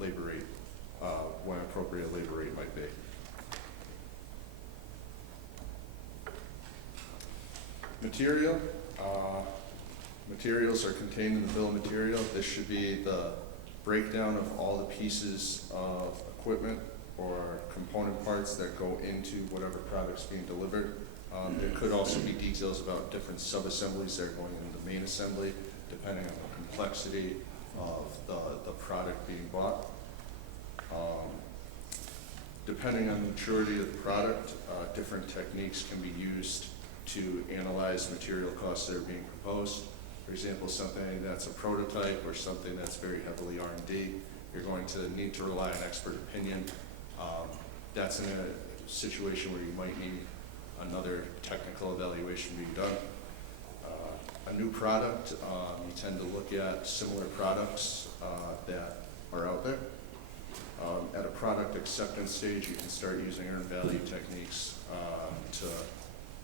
labor rate, what an appropriate labor rate might be. Material. Materials are contained in the bill of material. This should be the breakdown of all the pieces of equipment or component parts that go into whatever product's being delivered. There could also be details about different sub-assemblies that are going into the main assembly, depending on the complexity of the product being bought. Depending on the maturity of the product, different techniques can be used to analyze material costs that are being proposed. For example, something that's a prototype or something that's very heavily R&D, you're going to need to rely on expert opinion. That's in a situation where you might need another technical evaluation being done. A new product, you tend to look at similar products that are out there. At a product acceptance stage, you can start using earned value techniques to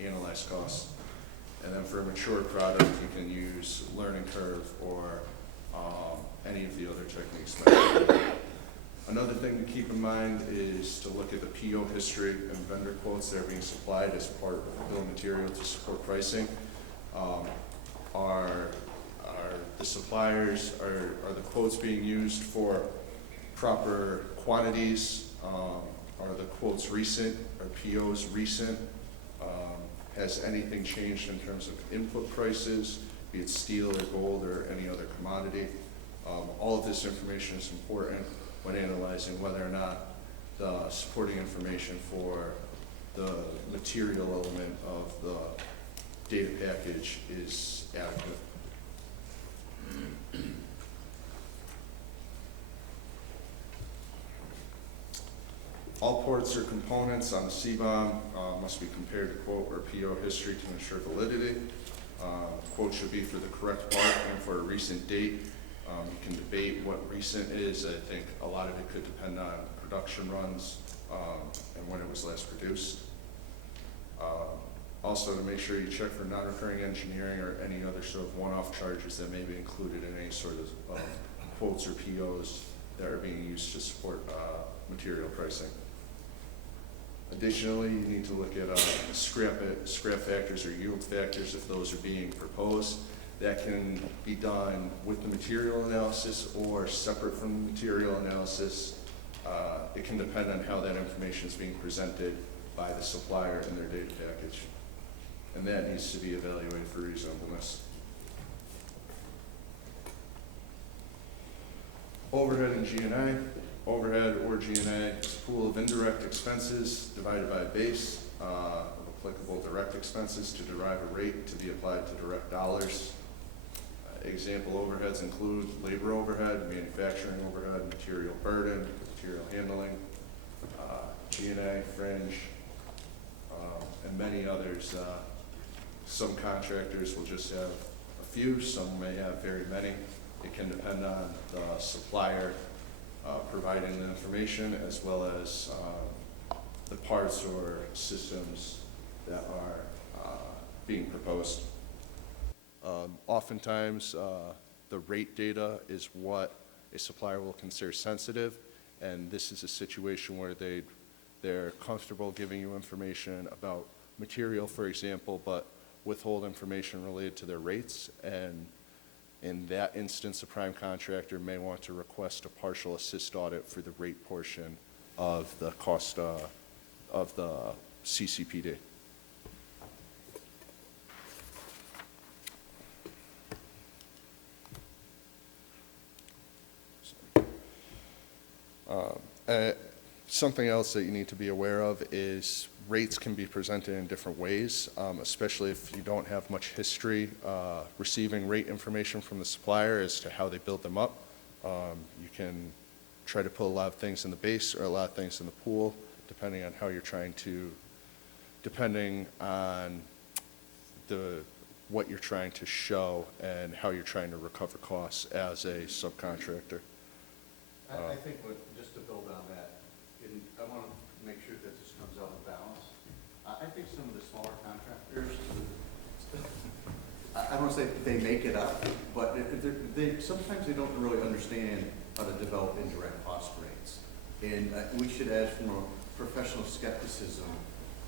analyze costs. And then for a mature product, you can use learning curve or any of the other techniques. Another thing to keep in mind is to look at the PO history and vendor quotes that are being supplied as part of the bill of material to support pricing. Are the suppliers, are the quotes being used for proper quantities? Are the quotes recent? Are POs recent? Has anything changed in terms of input prices, be it steel or gold or any other commodity? All of this information is important when analyzing whether or not the supporting information for the material element of the data package is adequate. All parts or components on the CBOM must be compared to quote or PO history to ensure validity. Quote should be for the correct part and for a recent date. You can debate what recent is. I think a lot of it could depend on production runs and when it was last produced. Also, to make sure you check for non-recurring engineering or any other sort of one-off charges that may be included in any sort of quotes or POs that are being used to support material pricing. Additionally, you need to look at scrap factors or yield factors if those are being proposed. That can be done with the material analysis or separate from the material analysis. It can depend on how that information is being presented by the supplier in their data package. And that needs to be evaluated for reasonableness. Overhead and G&A. Overhead or G&A is a pool of indirect expenses divided by a base of applicable direct expenses to derive a rate to be applied to direct dollars. Example overheads include labor overhead, manufacturing overhead, material burden, material handling, G&A, fringe, and many others. Some contractors will just have a few, some may have very many. It can depend on the supplier providing the information as well as the parts or systems that are being proposed. Oftentimes, the rate data is what a supplier will consider sensitive, and this is a situation where they're comfortable giving you information about material, for example, but withhold information related to their rates. And in that instance, a prime contractor may want to request a partial assist audit for the rate portion of the cost of the CCPD. Something else that you need to be aware of is rates can be presented in different ways, especially if you don't have much history receiving rate information from the supplier as to how they build them up. You can try to put a lot of things in the base or a lot of things in the pool, depending on how you're trying to, depending on what you're trying to show and how you're trying to recover costs as a subcontractor. I think just to build on that, I want to make sure that this comes out of balance. I think some of the smaller contractors, I don't want to say they make it up, but sometimes they don't really understand how to develop indirect cost rates. And we should ask from a professional skepticism,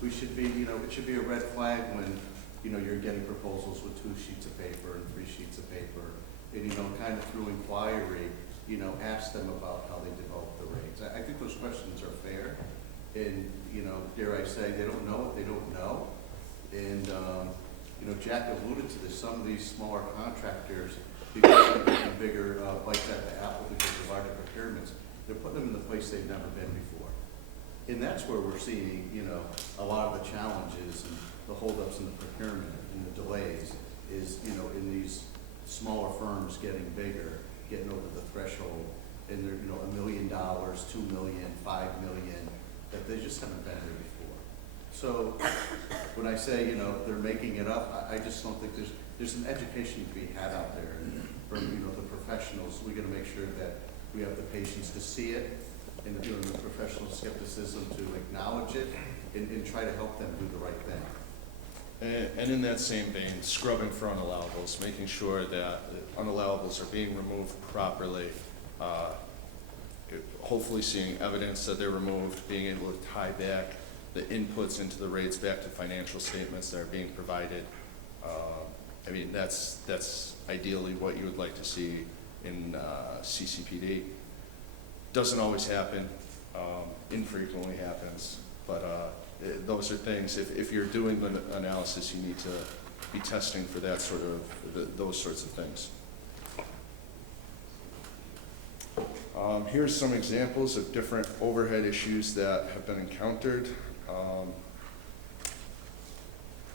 we should be, it should be a red flag when, you're getting proposals with 2 sheets of paper and 3 sheets of paper, and, kind of through inquiry, ask them about how they develop the rates. I think those questions are fair, and, dare I say, they don't know what they don't know. And, Jack alluded to this, some of these smaller contractors, because they're getting bigger bites at the apple because of larger procurements, they're putting them in the place they've never been before. And that's where we're seeing, a lot of the challenges and the holdups in the procurement and the delays is, in these smaller firms getting bigger, getting over the threshold, and they're, $1 million, $2 million, $5 million, that they just haven't been there before. So when I say, they're making it up, I just don't think there's an education to be had out there. And from, the professionals, we got to make sure that we have the patience to see it and the professional skepticism to acknowledge it and try to help them do the right thing. And in that same vein, scrubbing for unallowables, making sure that unallowables are being removed properly, hopefully seeing evidence that they're removed, being able to tie back the inputs into the rates back to financial statements that are being provided. I mean, that's ideally what you would like to see in CCPD. Doesn't always happen, infrequently happens, but those are things, if you're doing the analysis, you need to be testing for that sort of, those sorts of things. Here's some examples of different overhead issues that have been encountered.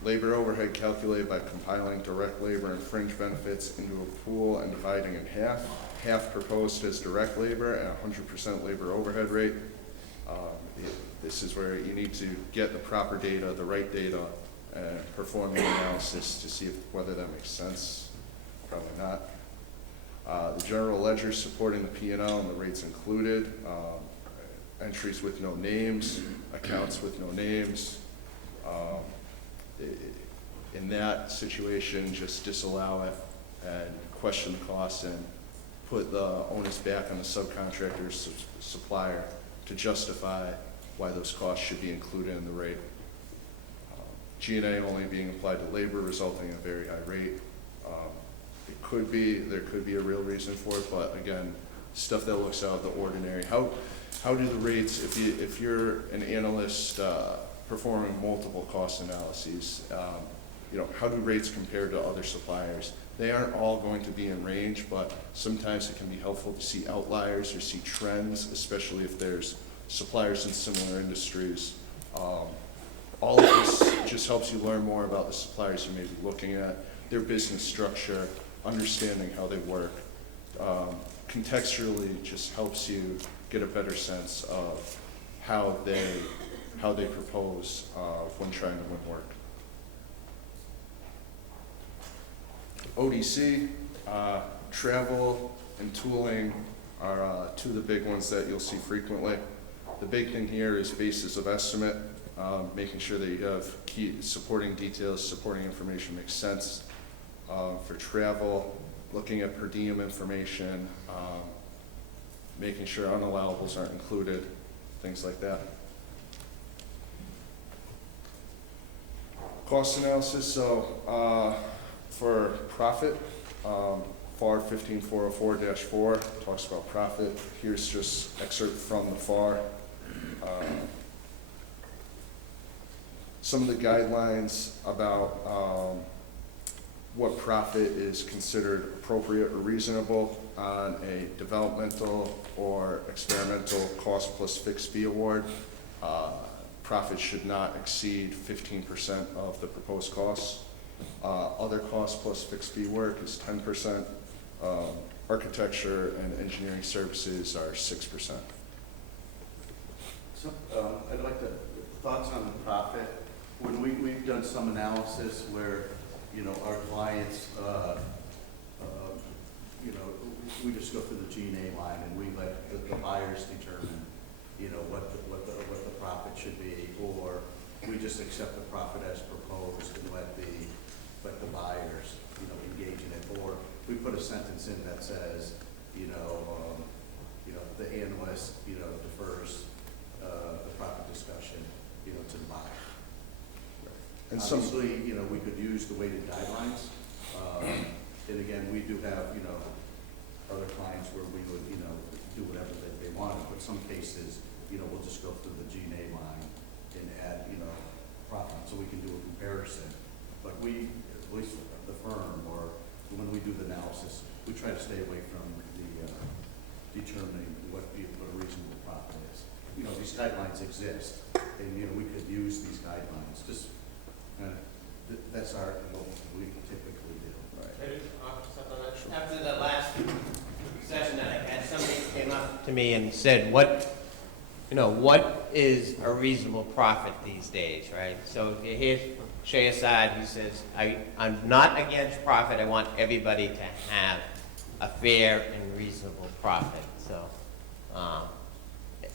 Labor overhead calculated by compiling direct labor and fringe benefits into a pool and dividing in half. Half proposed as direct labor and 100% labor overhead rate. This is where you need to get the proper data, the right data, and perform the analysis to see whether that makes sense. Probably not. The general ledger supporting the P&L and the rates included. Entries with no names, accounts with no names. In that situation, just disallow it and question the costs and put the onus back on the subcontractor's supplier to justify why those costs should be included in the rate. G&A only being applied to labor, resulting in a very high rate. There could be a real reason for it, but again, stuff that looks out of the ordinary. How do the rates, if you're an analyst performing multiple cost analyses, how do rates compare to other suppliers? They aren't all going to be in range, but sometimes it can be helpful to see outliers or see trends, especially if there's suppliers in similar industries. All of this just helps you learn more about the suppliers you may be looking at, their business structure, understanding how they work. Contextually just helps you get a better sense of how they propose when trying to win work. ODC, travel and tooling are two of the big ones that you'll see frequently. The big thing here is basis of estimate, making sure that you have key supporting details, supporting information makes sense. For travel, looking at per diem information, making sure unallowables aren't included, things like that. Cost analysis, so for profit, FAR 15404-4 talks about profit. Here's just excerpt from the FAR. Some of the guidelines about what profit is considered appropriate or reasonable on a developmental or experimental cost plus fixed fee award. Profit should not exceed 15% of the proposed costs. Other cost plus fixed fee work is 10%. Architecture and engineering services are 6%. So, I'd like to, thoughts on the profit. When we've done some analysis where, you know, our clients, you know, we just go through the G&A line and we let the buyers determine, you know, what the profit should be, or we just accept the profit as proposed and let the buyers, you know, engage in it, or we put a sentence in that says, you know, the analyst, you know, defers the profit discussion, you know, to the buyer. And obviously, you know, we could use the weighted guidelines. And again, we do have, you know, other clients where we would, you know, do whatever they wanted, but some cases, you know, we'll just go through the G&A line and add, you know, profit, so we can do a comparison. But we, at least the firm, or when we do the analysis, we try to stay away from the determining what a reasonable profit is. You know, these guidelines exist, and, you know, we could use these guidelines, just, that's what we typically do. Right. After the last session that I had, somebody came up to me and said, what is a reasonable profit these days, right? So here's Shay Assad, who says, I'm not against profit, I want everybody to have a fair and reasonable profit. So,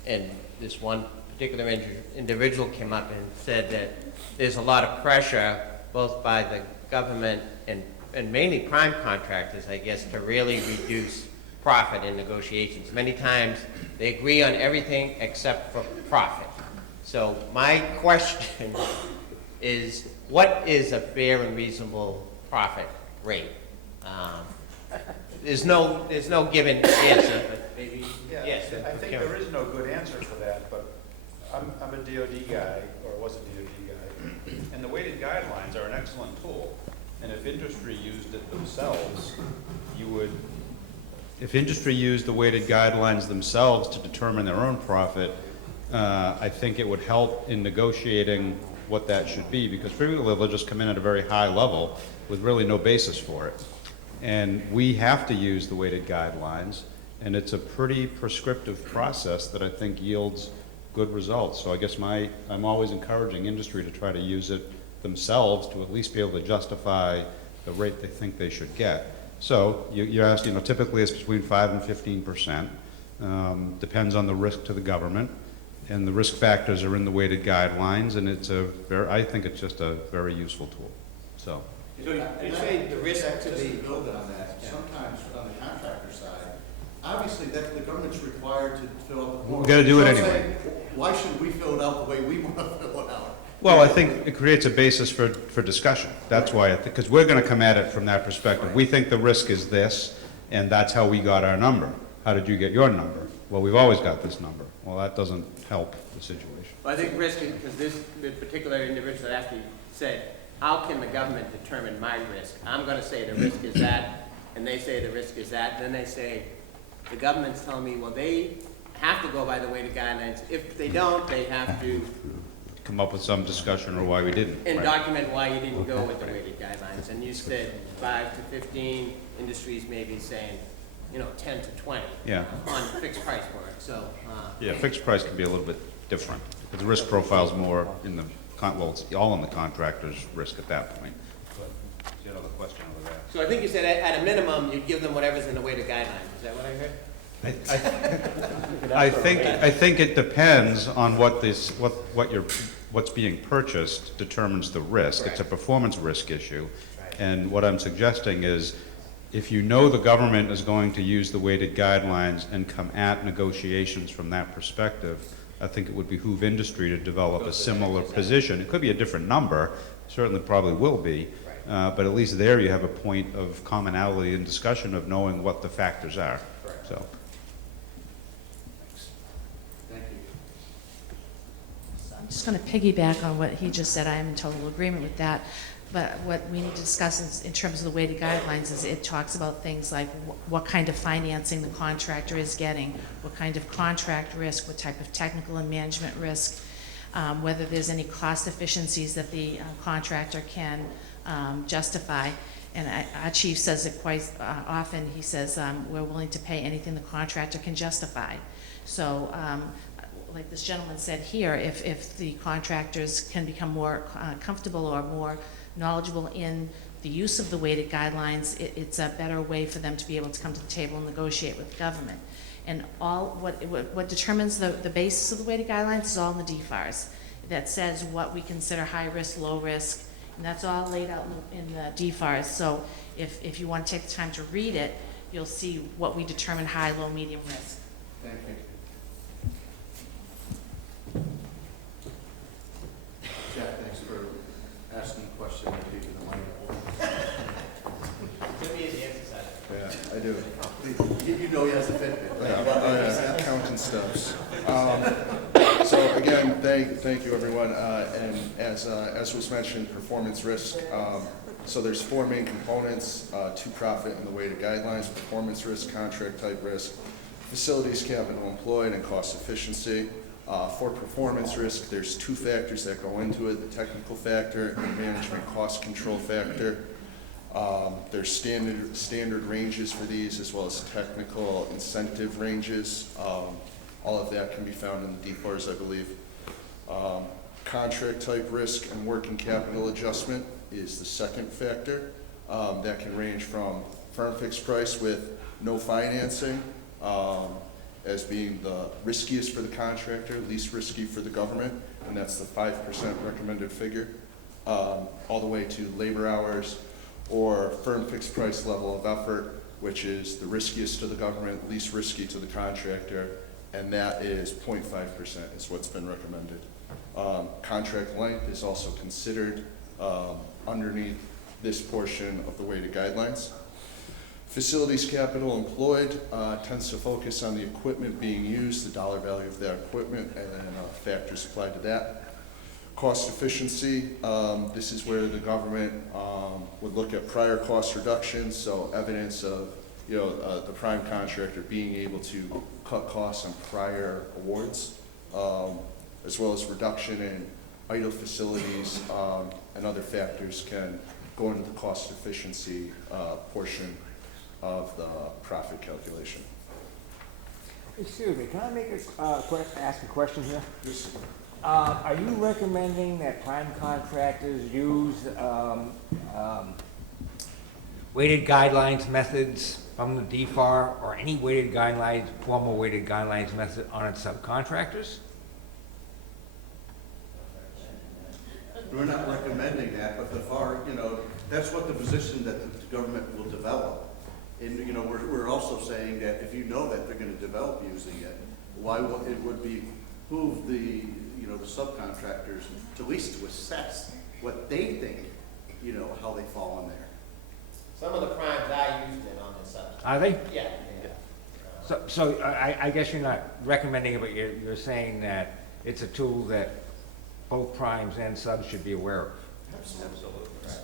and this one particular individual came up and said that there's a lot of pressure, both by the government and mainly prime contractors, I guess, to really reduce profit in negotiations. Many times they agree on everything except for profit. So my question is, what is a fair and reasonable profit rate? There's no given answer, but maybe, Yeah, yes. I think there is no good answer for that, but I'm a DOD guy, or was a DOD guy, and the weighted guidelines are an excellent tool. And if industry used it themselves, if industry used the weighted guidelines themselves to determine their own profit, I think it would help in negotiating what that should be, because frequently they'll just come in at a very high level with really no basis for it. And we have to use the weighted guidelines, and it's a pretty prescriptive process that I think yields good results. So I guess I'm always encouraging industry to try to use it themselves to at least be able to justify the rate they think they should get. So you asked, you know, typically it's between 5 and 15%. Depends on the risk to the government, and the risk factors are in the weighted guidelines, and I think it's just a very useful tool. So You say the risk to Just the build on that, sometimes on the contractor side, obviously that the government's required to fill out the form. We've got to do it So I'm anyway. saying, why shouldn't we fill it out the way we want to fill it out? well, I think it creates a basis for discussion. That's why, because we're going to come at it from that perspective. We think the risk is this, and that's how we got our number. How did you get your number? Well, we've always got this number. Well, that doesn't help the situation. Well, I think risk, because this particular individual that asked me said, how can the government determine my risk? I'm going to say the risk is that, and they say the risk is that. Then they say, the government's telling me, well, they have to go by the weighted guidelines. If they don't, they have to Come up with some discussion or why we didn't. and Right. document why you didn't go with the weighted guidelines. And you said 5 to 15, industries may be saying, 10 to 20 Yeah. on fixed price work. So, Yeah, fixed price can be a little bit different, because the risk profile's more in the, well, it's all in the contractor's risk at that point. But you had another question over there. so I think you said at a minimum, you'd give them whatever's in the weighted guidelines. Is that what I heard? I think it depends on what's being purchased determines the risk. It's a performance risk issue. And what I'm suggesting is, if you know the government is going to use the weighted guidelines and come at negotiations from that perspective, I think it would behoove industry to develop a similar position. It could be a different number, certainly probably will be, but at least there you have a point of commonality and discussion of knowing what the factors are. So. I'm just going to piggyback on what he just said. I am in total agreement with that. But what we need to discuss in terms of the weighted guidelines is it talks about things like what kind of financing the contractor is getting, what kind of contract risk, what type of technical and management risk, whether there's any cost efficiencies that the contractor can justify. And our chief says it quite often. He says, we're willing to pay anything the contractor can justify. So like this gentleman said here, if the contractors can become more comfortable or more knowledgeable in the use of the weighted guidelines, it's a better way for them to be able to come to the table and negotiate with the government. And what determines the basis of the weighted guidelines is all in the DFARS. That says what we consider high risk, low risk, and that's all laid out in the DFARS. So if you want to take the time to read it, you'll see what we determine high, low, medium risk. Thank you. Jack, thanks for asking a question and giving the mic. Give me his answer side. Yeah, I do. You know he has a Fitbit, right? Yeah, counting steps. So again, thank you everyone. And as was mentioned, performance risk. So there's four main components to profit in the weighted guidelines: performance risk, contract type risk, facilities capital employed, and cost efficiency. For performance risk, there's two factors that go into it: the technical factor and the management cost control factor. There's standard ranges for these, as well as technical incentive ranges. All of that can be found in the DFARS, I believe. Contract type risk and working capital adjustment is the second factor. That can range from firm fixed price with no financing, as being the riskiest for the contractor, least risky for the government, and that's the 5% recommended figure, all the way to labor hours or firm fixed price level of effort, which is the riskiest to the government, least risky to the contractor, and that is 0.5% is what's been recommended. Contract length is also considered underneath this portion of the weighted guidelines. Facilities capital employed tends to focus on the equipment being used, the dollar value of that equipment, and then factors applied to that. Cost efficiency, this is where the government would look at prior cost reductions, so evidence of the prime contractor being able to cut costs on prior awards, as well as reduction in idle facilities and other factors can go into the cost efficiency portion of the profit calculation. Excuse me, can I make ask a question here? Yes. Are you recommending that prime contractors use weighted guidelines methods from the DFAR or any weighted guidelines, formal weighted guidelines method on its subcontractors? We're not recommending that, but the FAR, that's what the position that the government will develop. And, we're also saying that if you know that they're going to develop using it, why would it behoove the subcontractors to at least to assess what they think, how they fall in there. Some of the primes are used in on this subject. Are they? Yeah. So I guess you're not recommending it, but you're saying that it's a tool that both primes and subs should be aware of. Absolutely.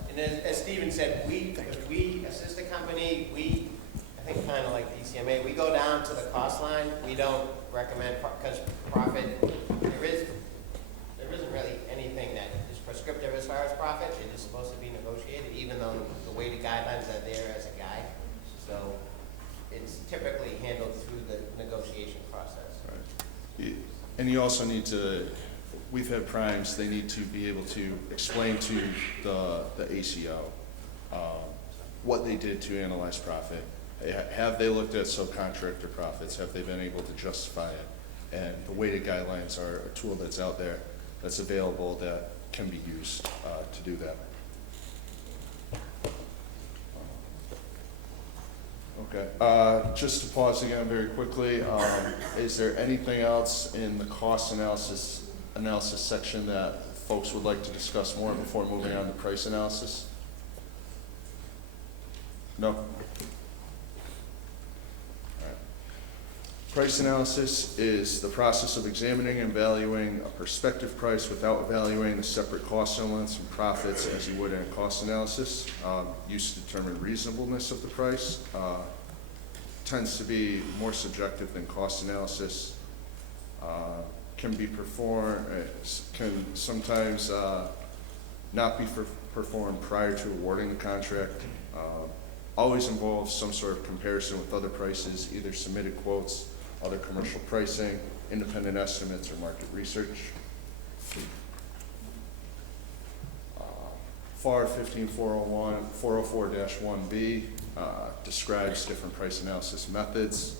And as Stephen said, if we assist a company, I think kind of like DCMA, we go down to the cost line. We don't recommend, because profit, there isn't really anything that is prescriptive as far as profit. It is supposed to be negotiated, even though the weighted guidelines are there as a guide. So it's typically handled through the negotiation process. Right. And you also need to, we've had primes, they need to be able to explain to the ACO what they did to analyze profit, Have they looked at subcontractor profits? Have they been able to justify it? And the weighted guidelines are a tool that's out there, that's available, that can be used to do that. Okay, just to pause again very quickly, is there anything else in the cost analysis section that folks would like to discuss more before moving on to price analysis? No? All right. Price analysis is the process of examining and valuing a prospective price without evaluating the separate cost elements and profits as you would in a cost analysis. Used to determine reasonableness of the price. Tends to be more subjective than cost analysis. Can be performed, can sometimes not be performed prior to awarding the contract. Always involves some sort of comparison with other prices, either submitted quotes, other commercial pricing, independent estimates, or market research. FAR 15404-1B describes different price analysis methods.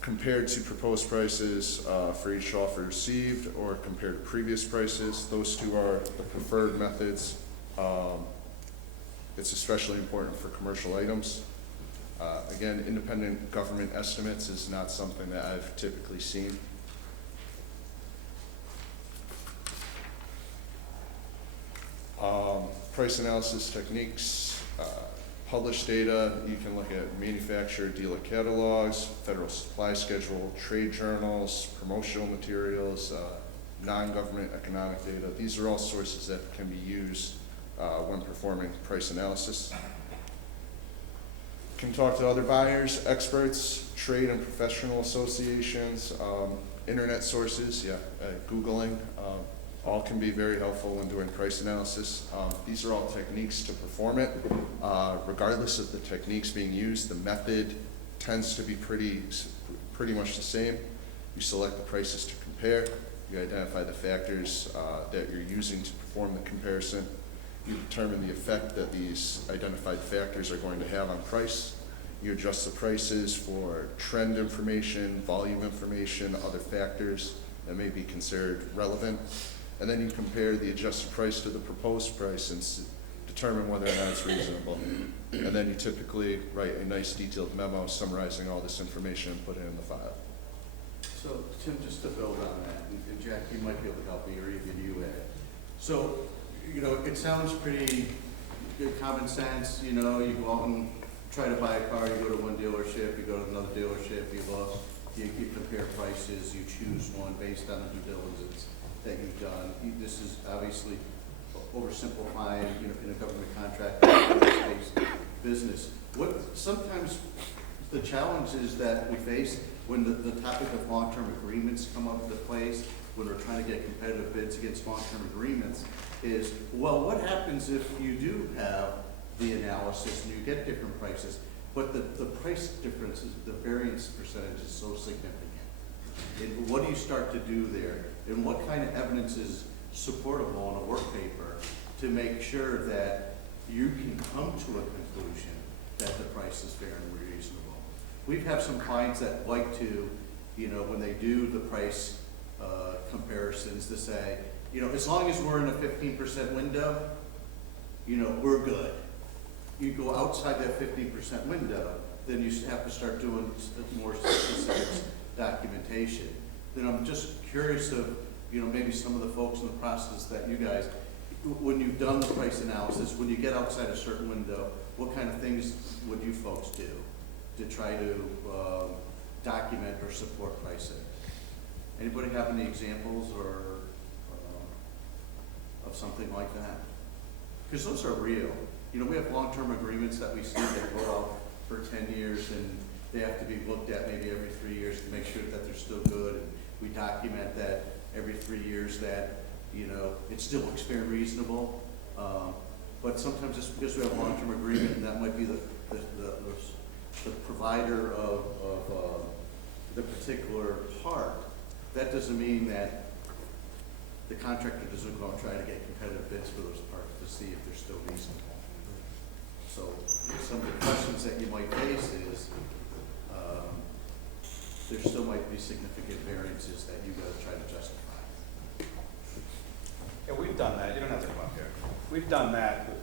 Compared to proposed prices for each offer received or compared to previous prices, those two are the preferred methods. It's especially important for commercial items. Again, independent government estimates is not something that I've typically seen. Price analysis techniques, published data, you can look at manufacturer dealer catalogs, federal supply schedule, trade journals, promotional materials, non-government economic data. These are all sources that can be used when performing price analysis. Can talk to other buyers, experts, trade and professional associations, internet sources, Googling, all can be very helpful when doing price analysis. These are all techniques to perform it. Regardless of the techniques being used, the method tends to be pretty much the same. You select the prices to compare, you identify the factors that you're using to perform the comparison, you determine the effect that these identified factors are going to have on price, you adjust the prices for trend information, volume information, other factors that may be considered relevant, and then you compare the adjusted price to the proposed price and determine whether or not it's reasonable. And then you typically write a nice detailed memo summarizing all this information and put it in the file. So, Tim, just to build on that, and Jack, you might be able to help me, or even you, Ed. So, it sounds pretty good common sense, you go out and try to buy a car, you go to one dealership, you go to another dealership, you look, you compare prices, you choose one based on the due diligence that you've done. This is obviously oversimplifying, in a government contract business. Sometimes the challenges that we face when the topic of long-term agreements come up into place, when we're trying to get competitive bids against long-term agreements, is, well, what happens if you do have the analysis and you get different prices, but the price differences, the variance percentage is so significant? And what do you start to do there? And what kind of evidence is supportable on a work paper to make sure that you can come to a conclusion that the price is fair and reasonable? We have some clients that like to, when they do the price comparisons, to say, as long as we're in a 15% window, we're good. You go outside that 15% window, then you have to start doing more specific documentation. Then I'm just curious of, maybe some of the folks in the process that you guys, when you've done the price analysis, when you get outside a certain window, what kind of things would you folks do to try to document or support pricing? Anybody have any examples or of something like that? Because those are real. We have long-term agreements that we see that go out for 10 years, and they have to be looked at maybe every 3 years to make sure that they're still good. And we document that every 3 years that, it still looks fair and reasonable. But sometimes just because we have a long-term agreement, and that might be the provider of the particular part, that doesn't mean that the contractor doesn't go and try to get competitive bids for those parts to see if they're still reasonable. So some of the questions that you might face is, there still might be significant variances that you gotta try to justify. Yeah, we've done that, you don't have to come up here. We've done that with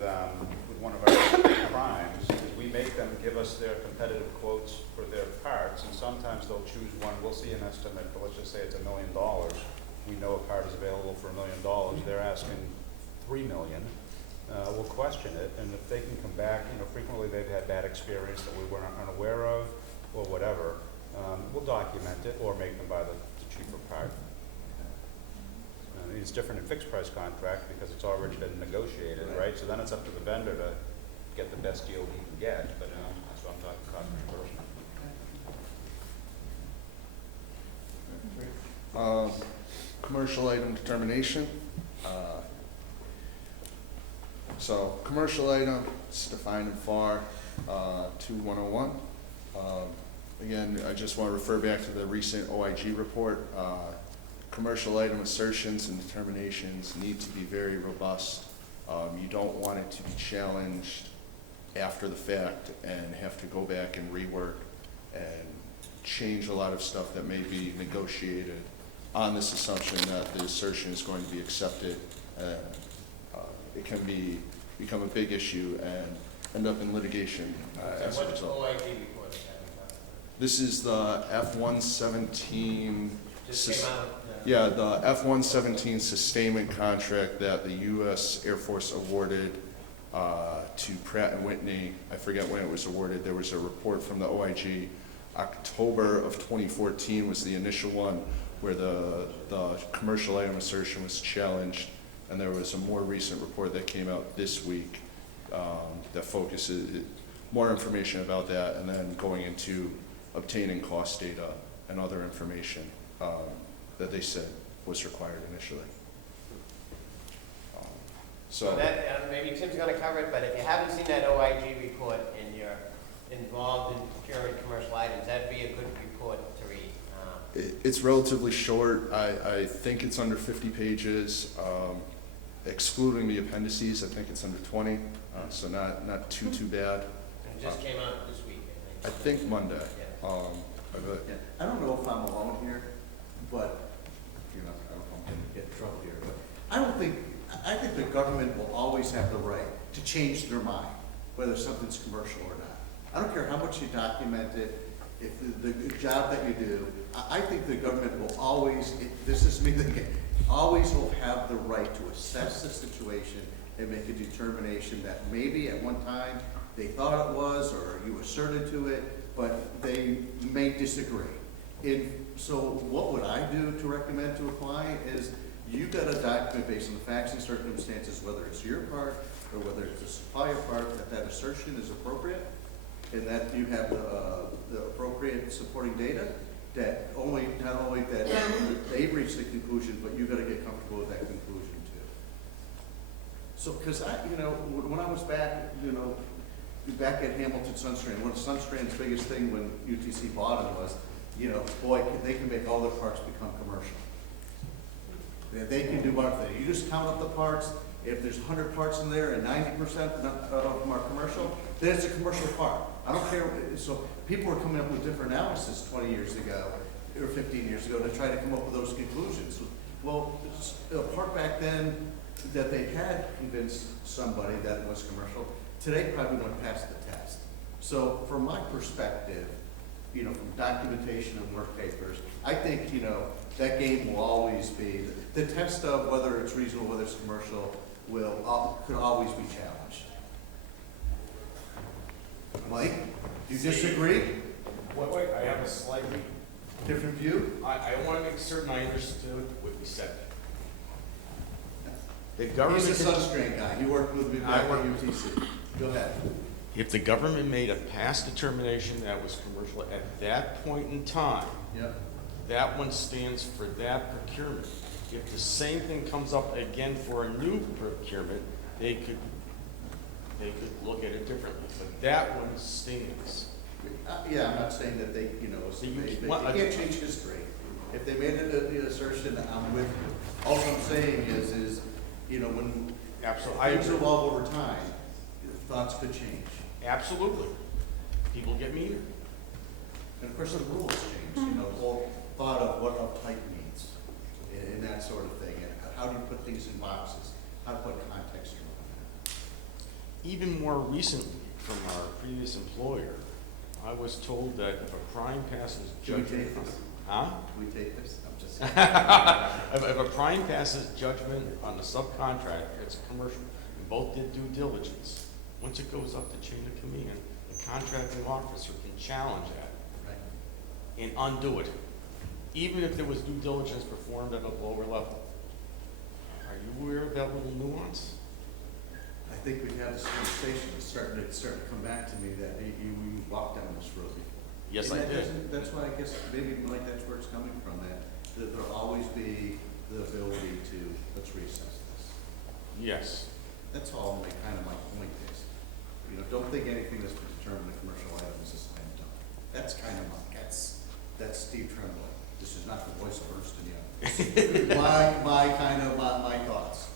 one of our primes. We make them give us their competitive quotes for their parts, and sometimes they'll choose one. We'll see an estimate, but let's just say it's $1 million. We know a part is available for $1 million. They're asking $3 million. We'll question it, and if they can come back, frequently they've had bad experience that we weren't unaware of, or whatever, we'll document it or make them buy the cheaper part. It's different in fixed price contract because it's already been negotiated, right? So then it's up to the vendor to get the best deal he can get, but that's what I'm talking cost reimbursement. Commercial item determination. So commercial item, it's defined in FAR 2101. Again, I just want to refer back to the recent OIG report. Commercial item assertions and determinations need to be very robust. You don't want it to be challenged after the fact and have to go back and rework and change a lot of stuff that may be negotiated on this assumption that the assertion is going to be accepted. It can become a big issue and end up in litigation as a result. What OIG report? This is the F-117. Just came out. Yeah, the F-117 sustainment contract that the U.S. Air Force awarded to Pratt & Whitney. I forget when it was awarded. There was a report from the OIG. October of 2014 was the initial one where the commercial item assertion was challenged, and there was a more recent report that came out this week that focuses more information about that, and then going into obtaining cost data and other information that they said was required initially. So that, maybe Tim's gonna cover it, but if you haven't seen that OIG report and you're involved in procuring commercial items, that'd be a good report to read. It's relatively short. I think it's under 50 pages, excluding the appendices. I think it's under 20, so not too bad. It just came out this week, I think Monday. Yeah. Yeah. I don't know if I'm alone here, but, I don't know if I'm gonna get in trouble here, but I think the government will always have the right to change their mind, whether something's commercial or not. I don't care how much you document it, if the job that you do, I think the government will always, this is me thinking, always will have the right to assess the situation and make a determination that maybe at one time they thought it was, or you asserted to it, but they may disagree. So what would I do to recommend to a client is you got to document based on the facts and circumstances, whether it's your part or whether it's the supplier part, that assertion is appropriate, and that you have the appropriate supporting data, that not only that they reach the conclusion, but you got to get comfortable with that conclusion too. So, because when I was back, back at Hamilton Sunstrand, one of Sunstrand's biggest thing when UTC bought it was, boy, they can make all their parts become commercial. They can do everything. You just count up the parts. If there's 100 parts in there and 90% of them are commercial, then it's a commercial part. I don't care. So people were coming up with different analysis 20 years ago or 15 years ago to try to come up with those conclusions. Well, a part back then that they had convinced somebody that it was commercial, today probably went past the test. So from my perspective, from documentation and work papers, I think, that game will always be, the test of whether it's reasonable, whether it's commercial, could always be challenged. Mike, do you disagree? Wait, I have a slightly different view? I want to make certain I understood what you said. The government. He's a Sunstrand guy. He worked with me back at UTC. Go ahead. If the government made a past determination that was commercial at that point in time, yep, that one stands for that procurement. If the same thing comes up again for a new procurement, they could look at it differently. But that one stands. Yeah, I'm not saying that they can't change history. If they made an assertion, I'm with you. All I'm saying is when absolutely things evolve over time, thoughts could change. Absolutely. People get meaner. And of course, the rules change, you know, the whole thought of what uptight means and that sort of thing. And how do you put things in boxes? How to put context around that. Even more recently, from our previous employer, I was told that if a prime passes Should we judgment. take this? Huh? Do we take this? I'm just If a prime passes judgment on the subcontract, it's a commercial, and both did due diligence. Once it goes up the chain of command, the contracting officer can challenge that and undo it, even if there was due diligence performed at a lower level. Are you aware of that little nuance? I think we've had this conversation, it's starting to come back to me that you walked down this road before. Yes, And I that did. That's why I guess maybe like that's where it's coming from, that there'll always be the ability to, let's reassess this. Yes. That's all my point is. You know, don't think anything that's been determined in commercial items is slam dunk. That's kind of that's Steve Tremblay. This is not the voice of Ernst & Young. my thoughts.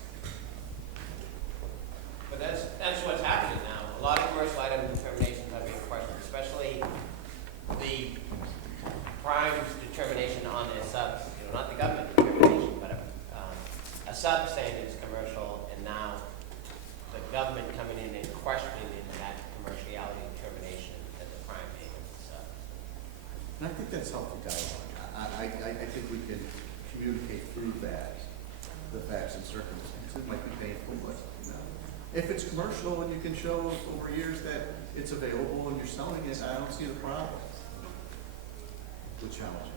But that's what's happening now. A lot of commercial item determinations are being questioned, especially the prime's determination on their subs. You know, not the government determination, but a sub saying it's commercial, and now the government coming in and questioning that commerciality determination that the prime made. So. And I think that's healthy dialogue. I think we can communicate through that, the facts and circumstances. It might be painful, but you know, if it's commercial and you can show over years that it's available and you're selling it, I don't see the problem with challenging.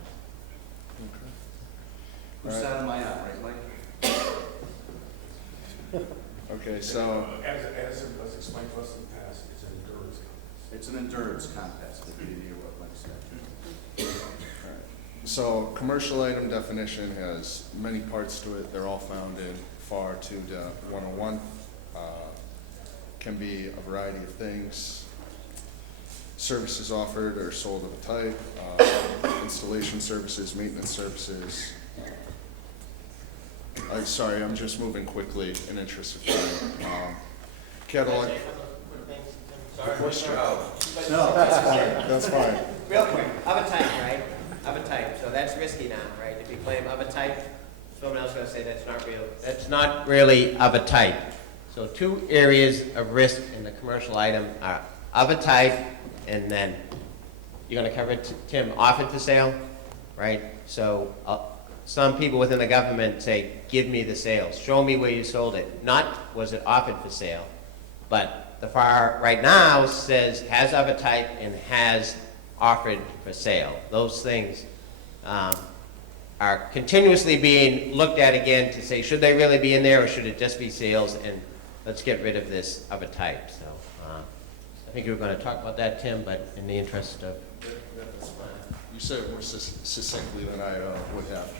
Okay. Who's All right. sounding my out, right, Mike? Okay, so, As it was explained to us in the past, it's an endurance contest. It's an endurance contest, if you hear what Mike said. all right. So commercial item definition has many parts to it. They're all found in FAR 2.101. Can be a variety of things. Services offered or sold of a type, installation services, maintenance services. I'm sorry, I'm just moving quickly in interest of time. Catalog. No, That's fine. Real quick, of a type, right? Of a type, so that's risky now, right? If you claim of a type, someone else is gonna say that's not real. That's not really of a type. So two areas of risk in the commercial item are of a type, and then you're gonna cover it, Tim, offered for sale, right? So some people within the government say, give me the sales, show me where you sold it. Not was it offered for sale, but the FAR right now says has of a type and has offered for sale. Those things are continuously being looked at again to say, should they really be in there or should it just be sales? And let's get rid of this of a type. So I think you were going to talk about that, Tim, but in the interest of... That's fine. You said it more succinctly than I would have.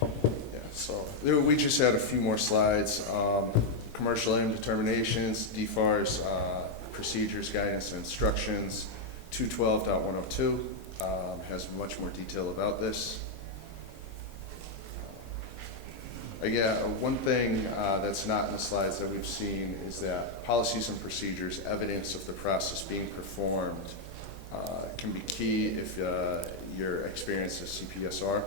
Yeah, so we just had a few more slides. Commercial item determinations, DFAR's procedures, guidance, and instructions. 212.102 has much more detail about this. Yeah, one thing that's not in the slides that we've seen is that policies and procedures, evidence of the process being performed, can be key if your experience is CPSR.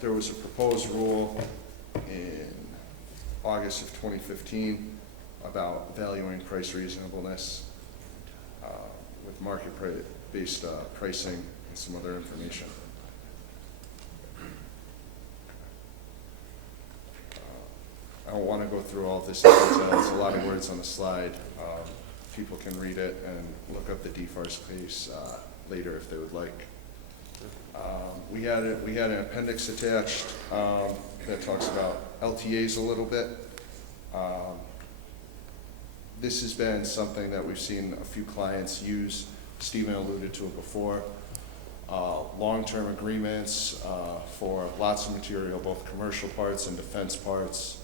There was a proposed rule in August of 2015 about valuing price reasonableness with market-based pricing and some other information. I don't want to go through all this in detail. There's a lot of words on the slide. People can read it and look up the DFAR's case later if they would like. We had an appendix attached that talks about LTAs a little bit. This has been something that we've seen a few clients use. Stephen alluded to it before. Long-term agreements for lots of material, both commercial parts and defense parts.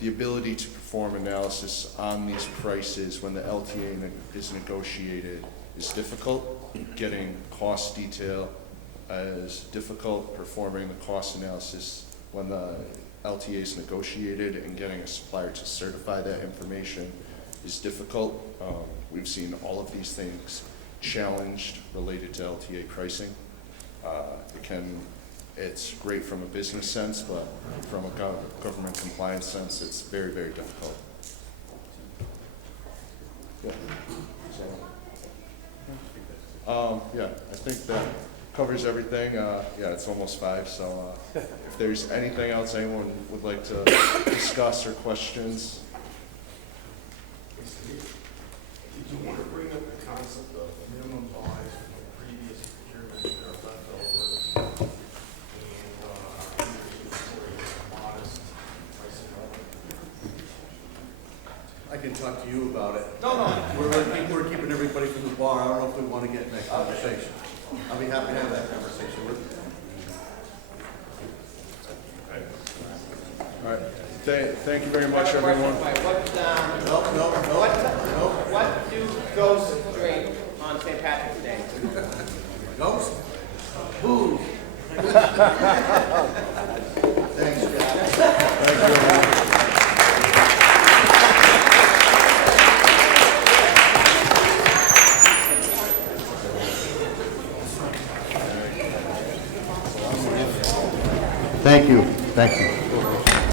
The ability to perform analysis on these prices when the LTA is negotiated is difficult. Getting cost detail is difficult. Performing the cost analysis when the LTA is negotiated and getting a supplier to certify that information is difficult. We've seen all of these things challenged related to LTA pricing. It's great from a business sense, but from a government compliance sense, it's very, very difficult. Yeah. Yeah, I think that covers everything. Yeah, it's almost 5, so if there's anything else anyone would like to discuss or questions. Did you want to bring up the concept of minimum buys from the previous procurement that are left over and modest pricing level? I can talk to you about it. No, no. We're keeping everybody from the bar. I don't know if we want to get in that conversation. I'll be happy to have that conversation with you. All right. Thank you very much, everyone. What do ghosts drink on St. Patrick's Day? Ghost? Booze. Thanks, Jack. Thank you, everyone. Thank you. Thank you.